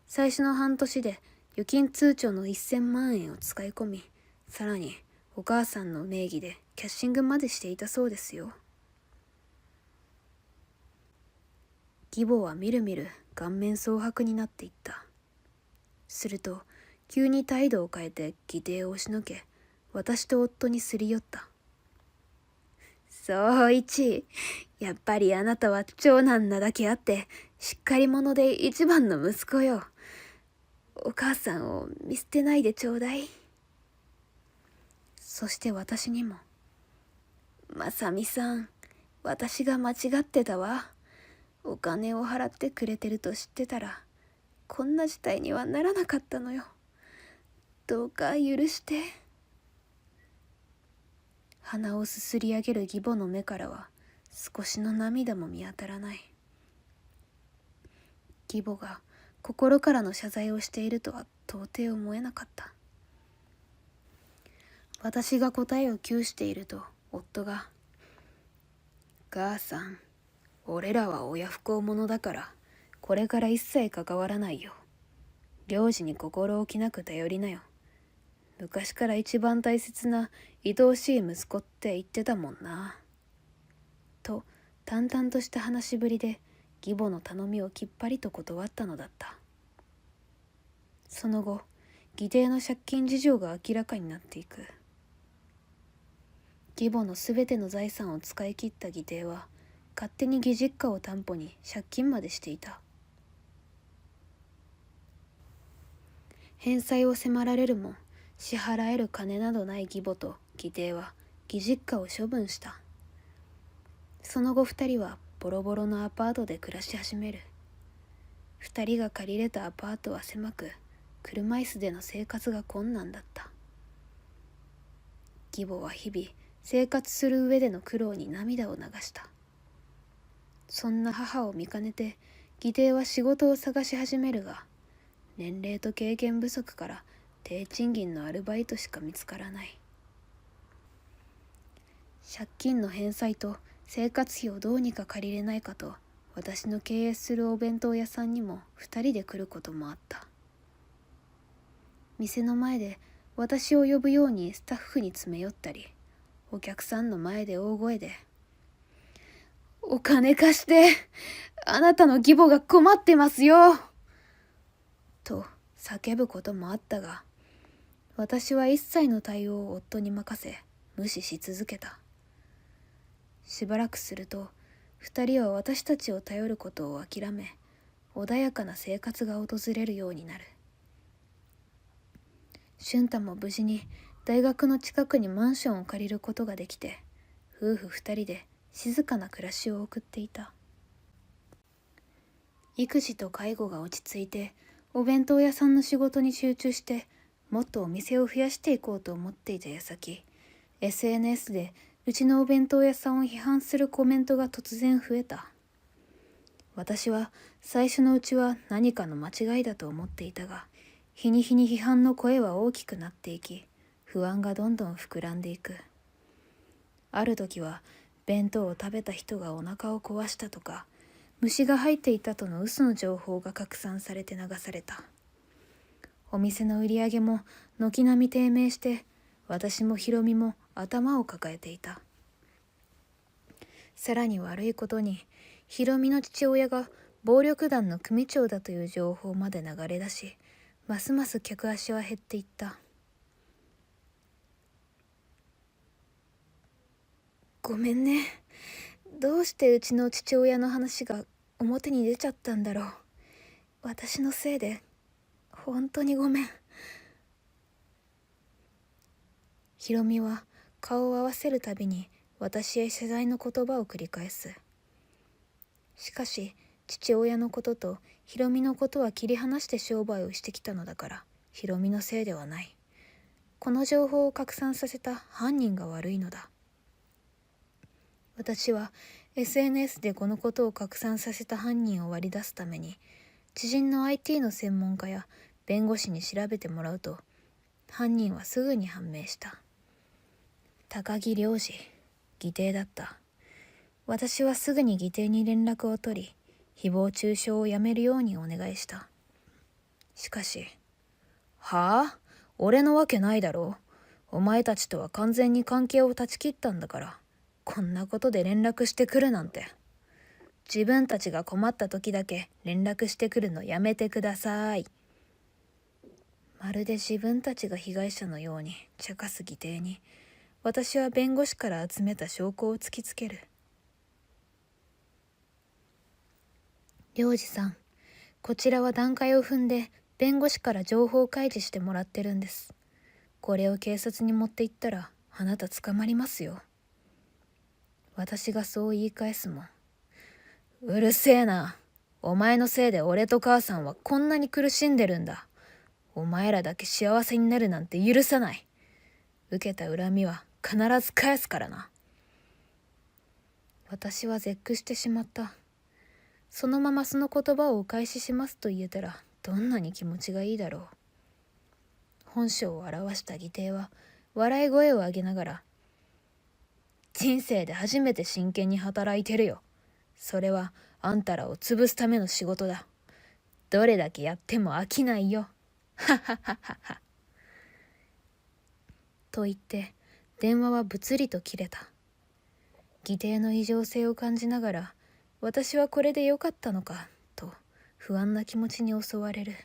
最初の半年で預金通帳の1000万円を使い込み、さらにお母さんの名義でキャッシングまでしていたそうですよ。義母はみるみる顔面蒼白になっていった。すると急に態度を変えて義弟を押しのけ、私と夫にすり寄った。そう一、やっぱりあなたは長男なだけあってしっかり者で一番の息子よ。お母さんを見捨てないでちょうだい。そして私にも、まさみさん、私が間違ってたわ。お金を払ってくれてると知ってたらこんな事態にはならなかったのよ。どうか許して。鼻をすすり上げる義母の目からは少しの涙も見当たらない。義母が心からの謝罪をしているとは到底思えなかった。私が答えを窮していると夫が、母さん、俺らは親不孝者だからこれから一切関わらないよ。領事に心置きなく頼りなよ。昔から一番大切な愛おしい息子って言ってたもんな。と淡々とした話しぶりで義母の頼みをきっぱりと断ったのだった。その後、義弟の借金事情が明らかになっていく。義母のすべての財産を使い切った義弟は勝手に義実家を担保に借金までしていた。返済を迫られるも支払える金などない義母と義弟は義実家を処分した。その後2人はボロボロのアパートで暮らし始める。2人が借りれたアパートは狭く、車椅子での生活が困難だった。義母は日々生活する上での苦労に涙を流した。そんな母を見かねて義弟は仕事を探し始めるが、年齢と経験不足から低賃金のアルバイトしか見つからない。借金の返済と生活費をどうにか借りれないかと、私の経営するお弁当屋さんにも2人で来ることもあった。店の前で私を呼ぶようにスタッフに詰め寄ったり、お客さんの前で大声で、お金貸して、あなたの義母が困ってますよと叫ぶこともあったが、私は一切の対応を夫に任せ、無視し続けた。しばらくすると、2人は私たちを頼ることを諦め、穏やかな生活が訪れるようになる。俊太も無事に大学の近くにマンションを借りることができて、夫婦二人で静かな暮らしを送っていた。育児と介護が落ち着いて、お弁当屋さんの仕事に集中して、もっとお店を増やしていこうと思っていた矢先、SNS でうちのお弁当屋さんを批判するコメントが突然増えた。私は最初のうちは何かの間違いだと思っていたが、日に日に批判の声は大きくなっていき、不安がどんどん膨らんでいく。ある時は弁当を食べた人がお腹を壊したとか、虫が入っていたとの嘘の情報が拡散されて流された。お店の売り上げも軒並み低迷して、私もひろみも頭を抱えていた。さらに悪いことに、ひろみの父親が暴力団の組長だという情報まで流れ出し、ますます客足は減っていった。ごめんね。どうしてうちの父親の話が表に出ちゃったんだろう。私のせいで本当にごめん。ひろみは顔を合わせるたびに私へ謝罪の言葉を繰り返す。しかし父親のこととひろみのことは切り離して商売をしてきたのだから、ひろみのせいではない。この情報を拡散させた犯人が悪いのだ。私は SNS でこのことを拡散させた犯人を割り出すために、知人の IT の専門家や弁護士に調べてもらうと、犯人はすぐに判明した。高木良二、義弟だった。私はすぐに義弟に連絡を取り、誹謗中傷をやめるようにお願いした。しかし、はあ？俺のわけないだろう。お前たちとは完全に関係を断ち切ったんだから、こんなことで連絡してくるなんて。自分たちが困った時だけ連絡してくるのやめてください。まるで自分たちが被害者のように茶化す義弟に、私は弁護士から集めた証拠を突きつける。良二さん、こちらは段階を踏んで弁護士から情報開示してもらってるんです。これを警察に持って行ったらあなた捕まりますよ。私がそう言い返すもん。うるせえな。お前のせいで俺と母さんはこんなに苦しんでるんだ。お前らだけ幸せになるなんて許さない。受けた恨みは必ず返すからな。私は絶句してしまった。そのままその言葉をお返ししますと言えたらどんなに気持ちがいいだろう。本性を表した義弟は笑い声を上げながら、人生で初めて真剣に働いてるよ。それはあんたらを潰すための仕事だ。どれだけやっても飽きないよ。ははははは。と言って電話はぶつりと切れた。義弟の異常性を感じながら、私はこれでよかったのかと不安な気持ちに襲われる。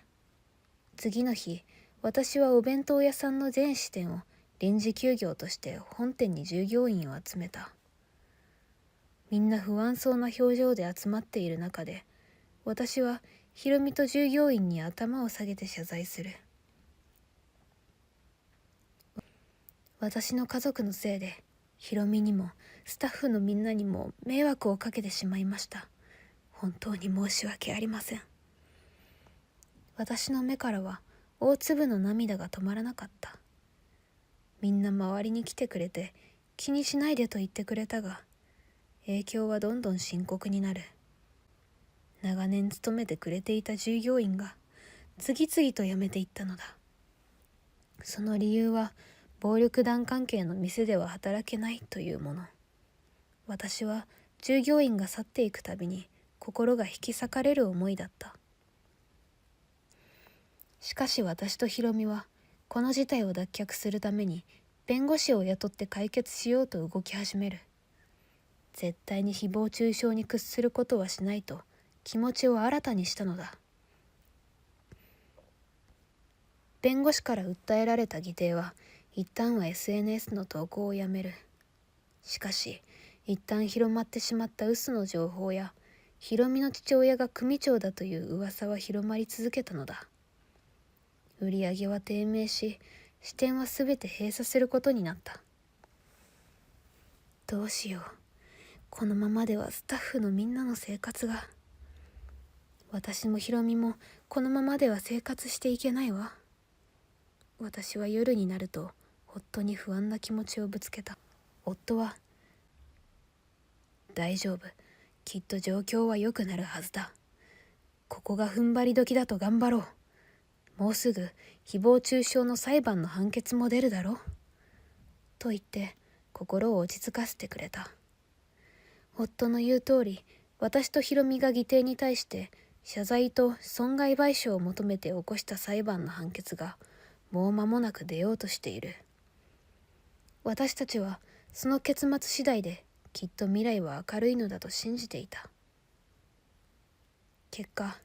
次の日、私はお弁当屋さんの全支店を臨時休業として本店に従業員を集めた。みんな不安そうな表情で集まっている中で、私はひろみと従業員に頭を下げて謝罪する。私の家族のせいで、ひろみにもスタッフのみんなにも迷惑をかけてしまいました。本当に申し訳ありません。私の目からは大粒の涙が止まらなかった。みんな周りに来てくれて気にしないでと言ってくれたが、影響はどんどん深刻になる。長年勤めてくれていた従業員が次々と辞めていったのだ。その理由は暴力団関係の店では働けないというもの。私は従業員が去っていくたびに心が引き裂かれる思いだった。しかし私とひろみはこの事態を脱却するために弁護士を雇って解決しようと動き始める。絶対に誹謗中傷に屈することはしないと気持ちを新たにしたのだ。弁護士から訴えられた義弟は一旦は SNS の投稿をやめる。しかし一旦広まってしまった嘘の情報やひろみの父親が組長だという噂は広まり続けたのだ。売り上げは低迷し、支店はすべて閉鎖することになった。どうしよう。このままではスタッフのみんなの生活が、私もひろみもこのままでは生活していけないわ。私は夜になると夫に不安な気持ちをぶつけた。夫は、大丈夫、きっと状況は良くなるはずだ。ここが踏ん張り時だと頑張ろう。もうすぐ誹謗中傷の裁判の判決も出るだろう。と言って心を落ち着かせてくれた。夫の言う通り、私とひろみが義弟に対して謝罪と損害賠償を求めて起こした裁判の判決がもう間もなく出ようとしている。私たちはその結末次第できっと未来は明るいのだと信じていた。結果、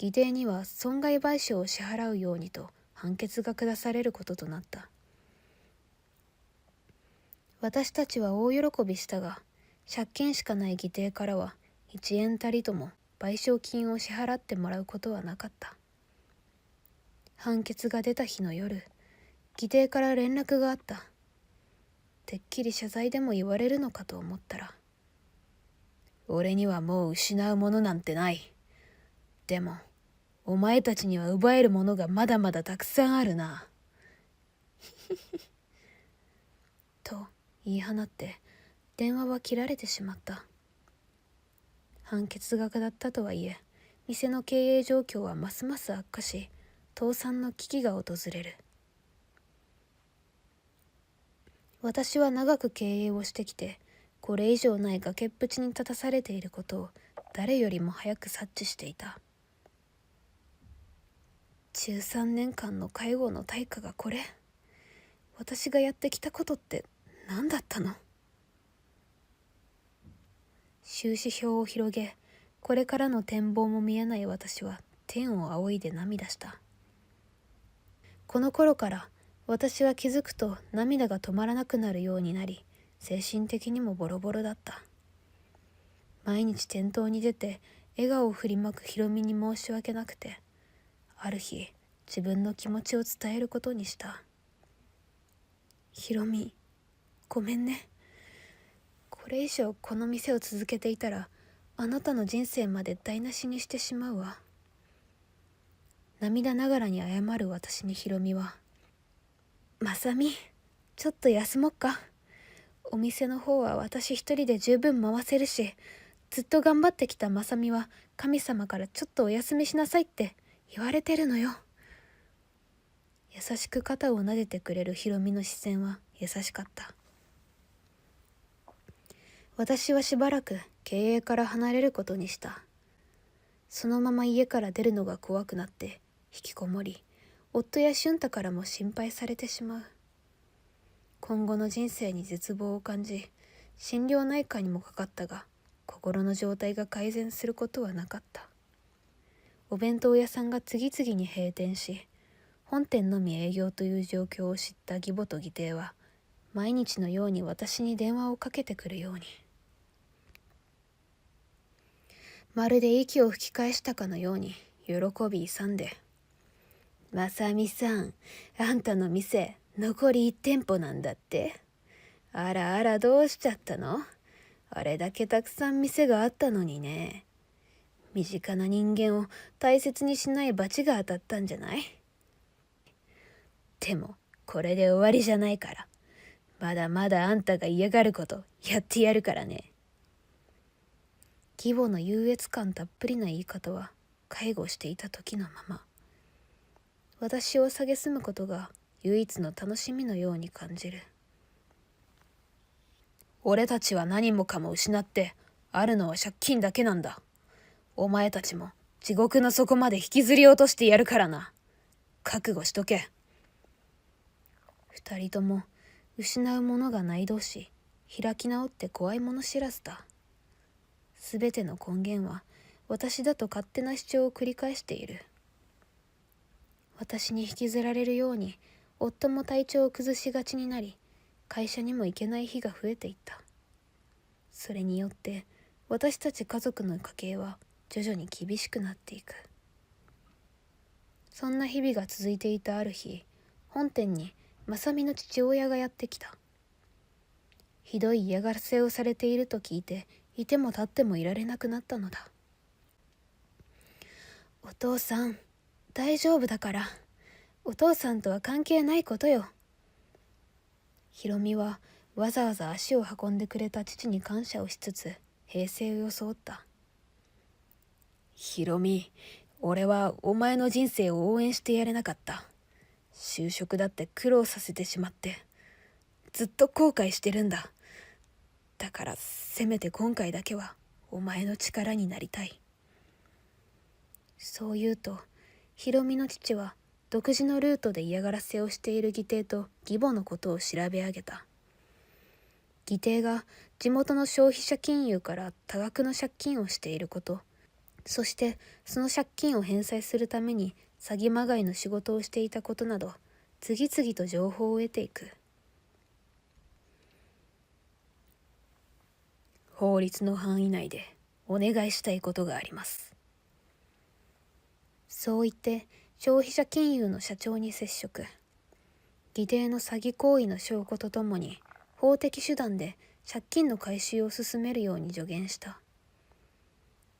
義弟には損害賠償を支払うようにと判決が下されることとなった。私たちは大喜びしたが、借金しかない義弟からは1円たりとも賠償金を支払ってもらうことはなかった。判決が出た日の夜、義弟から連絡があった。てっきり謝罪でも言われるのかと思ったら、俺にはもう失うものなんてない。でも、お前たちには奪えるものがまだまだたくさんあるな。と言い放って電話は切られてしまった。判決が下ったとはいえ、店の経営状況はますます悪化し、倒産の危機が訪れる。私は長く経営をしてきて、これ以上ない崖っぷちに立たされていることを誰よりも早く察知していた。13年間の介護の対価がこれ。私がやってきたことって何だったの？収支表を広げ、これからの展望も見えない私は天を仰いで涙した。この頃から私は気づくと涙が止まらなくなるようになり、精神的にもボロボロだった。毎日店頭に出て笑顔を振りまくひろみに申し訳なくて、ある日自分の気持ちを伝えることにした。ひろみ、ごめんね。これ以上この店を続けていたら、あなたの人生まで台無しにしてしまうわ。涙ながらに謝る私にひろみは、まさみ、ちょっと休もっか。お店の方は私一人で十分回せるし、ずっと頑張ってきたまさみは神様からちょっとお休みしなさいって言われてるのよ。優しく肩を撫でてくれるひろみの視線は優しかった。私はしばらく経営から離れることにした。そのまま家から出るのが怖くなって引きこもり、夫や俊太からも心配されてしまう。今後の人生に絶望を感じ、心療内科にもかかったが、心の状態が改善することはなかった。お弁当屋さんが次々に閉店し、本店のみ営業という状況を知った義母と義弟は、毎日のように私に電話をかけてくるように。まるで息を吹き返したかのように喜び勇んで、まさみさん、あんたの店残り1店舗なんだって。あらあら、どうしちゃったの？あれだけたくさん店があったのにね。身近な人間を大切にしない罰が当たったんじゃない？でもこれで終わりじゃないから、まだまだあんたが嫌がることやってやるからね。義母の優越感たっぷりな言い方は介護していた時のまま、私を蔑むことが唯一の楽しみのように感じる。俺たちは何もかも失って、あるのは借金だけなんだ。お前たちも地獄の底まで引きずり落としてやるからな。覚悟しとけ。二人とも失うものがない同士、開き直って怖いもの知らずだ。すべての根源は私だと勝手な主張を繰り返している。私に引きずられるように夫も体調を崩しがちになり、会社にも行けない日が増えていった。それによって私たち家族の家計は徐々に厳しくなっていく。そんな日々が続いていたある日、本店にまさみの父親がやってきた。ひどい嫌がらせをされていると聞いて、いても立ってもいられなくなったのだ。お父さん、大丈夫だから。お父さんとは関係ないことよ。ひろみはわざわざ足を運んでくれた父に感謝をしつつ平静を装った。ひろみ、俺はお前の人生を応援してやれなかった。就職だって苦労させてしまってずっと後悔してるんだ。だからせめて今回だけはお前の力になりたい。そう言うと、ひろみの父は独自のルートで嫌がらせをしている義弟と義母のことを調べ上げた。義弟が地元の消費者金融から多額の借金をしていること、そしてその借金を返済するために詐欺まがいの仕事をしていたことなど、次々と情報を得ていく。法律の範囲内でお願いしたいことがあります。そう言って消費者金融の社長に接触。義弟の詐欺行為の証拠とともに法的手段で借金の回収を進めるように助言した。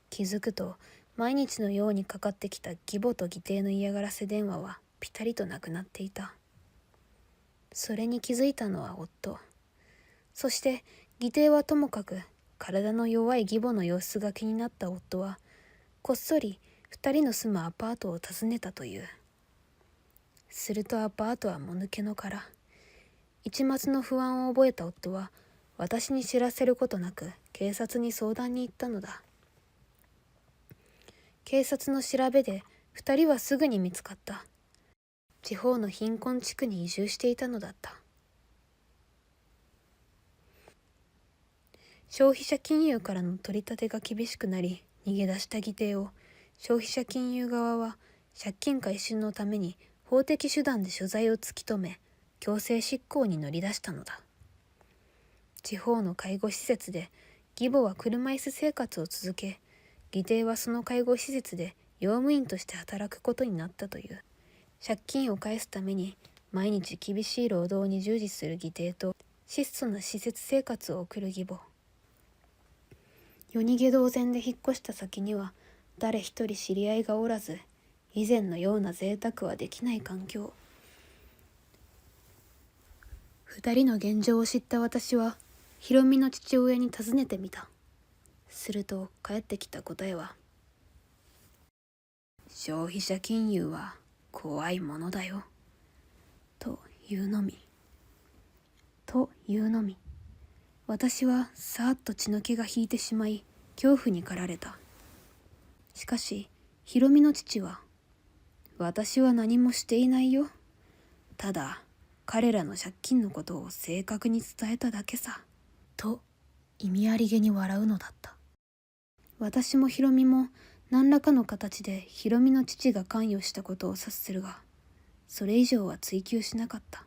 気づくと毎日のようにかかってきた義母と義弟の嫌がらせ電話はピタリとなくなっていた。それに気づいたのは夫。そして義弟はともかく体の弱い義母の様子が気になった夫はこっそり2人の住むアパートを訪ねたという。するとアパートはもぬけの殻。一抹の不安を覚えた夫は私に知らせることなく警察に相談に行ったのだ。警察の調べで2人はすぐに見つかった。地方の貧困地区に移住していたのだった。消費者金融からの取り立てが厳しくなり逃げ出した義弟を消費者金融側は借金回収のために法的手段で所在を突き止め強制執行に乗り出したのだ。地方の介護施設で義母は車椅子生活を続け、義弟はその介護施設で用務員として働くことになったという。借金を返すために毎日厳しい労働に従事する義弟と質素な施設生活を送る義母。夜逃げ同然で引っ越した先には誰一人知り合いがおらず、以前のような贅沢はできない環境。二人の現状を知った私はひろみの父親に尋ねてみた。すると返ってきた答えは、消費者金融は怖いものだよというのみ。私はさーっと血の気が引いてしまい恐怖に駆られた。しかしひろみの父は、私は何もしていないよ。ただ彼らの借金のことを正確に伝えただけさ。と意味ありげに笑うのだった。私もひろみも何らかの形でひろみの父が関与したことを察するが、それ以上は追求しなかった。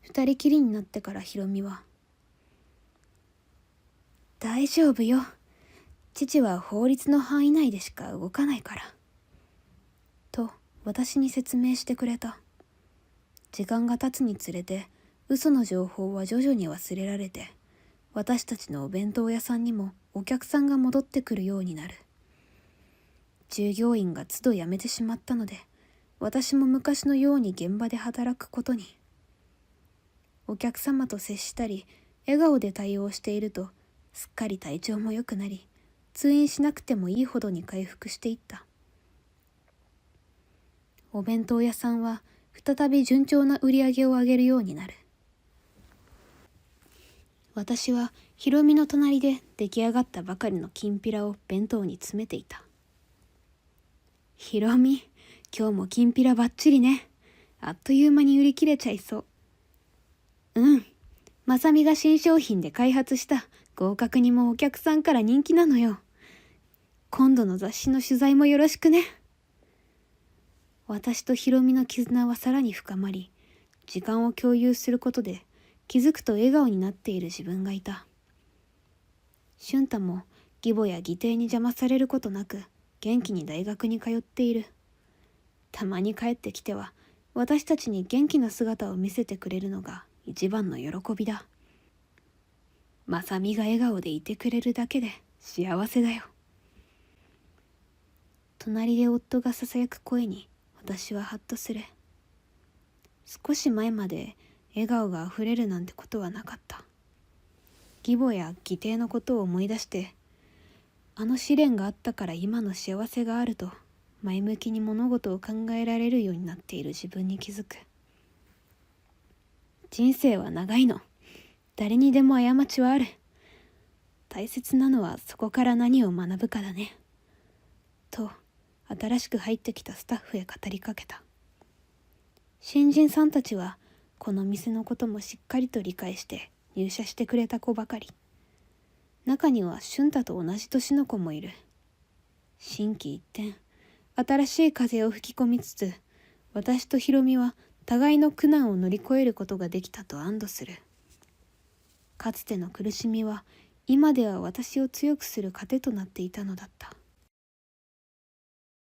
二人きりになってからひろみは、大丈夫よ。父は法律の範囲内でしか動かないから。と私に説明してくれた。時間が経つにつれて嘘の情報は徐々に忘れられて、私たちのお弁当屋さんにもお客さんが戻ってくるようになる。従業員が都度辞めてしまったので、私も昔のように現場で働くことに。お客様と接したり笑顔で対応しているとすっかり体調も良くなり、通院しなくてもいいほどに回復していった。お弁当屋さんは再び順調な売り上げを上げるようになる。私はひろみの隣で出来上がったばかりのきんぴらを弁当に詰めていた。ひろみ、今日もきんぴらばっちりね。あっという間に売り切れちゃいそう。うん。まさみが新商品で開発した合格にもお客さんから人気なのよ。今度の雑誌の取材もよろしくね。私とひろみの絆はさらに深まり、時間を共有することで気づくと笑顔になっている自分がいた。俊太も義母や義弟に邪魔されることなく元気に大学に通っている。たまに帰ってきては私たちに元気な姿を見せてくれるのが一番の喜びだ。まさみが笑顔でいてくれるだけで幸せだよ。隣で夫がささやく声に私はハッとする。少し前まで笑顔があふれるなんてことはなかった。義母や義弟のことを思い出して、あの試練があったから今の幸せがあると前向きに物事を考えられるようになっている自分に気づく。人生は長いの。誰にでも過ちはある。大切なのはそこから何を学ぶかだね。と、新しく入ってきたスタッフへ語りかけた。新人さんたちはこの店のこともしっかりと理解して入社してくれた子ばかり。中には俊太と同じ年の子もいる。心機一転、新しい風を吹き込みつつ、私とひろみは互いの苦難を乗り越えることができたと安堵する。かつての苦しみは今では私を強くする糧となっていたのだった。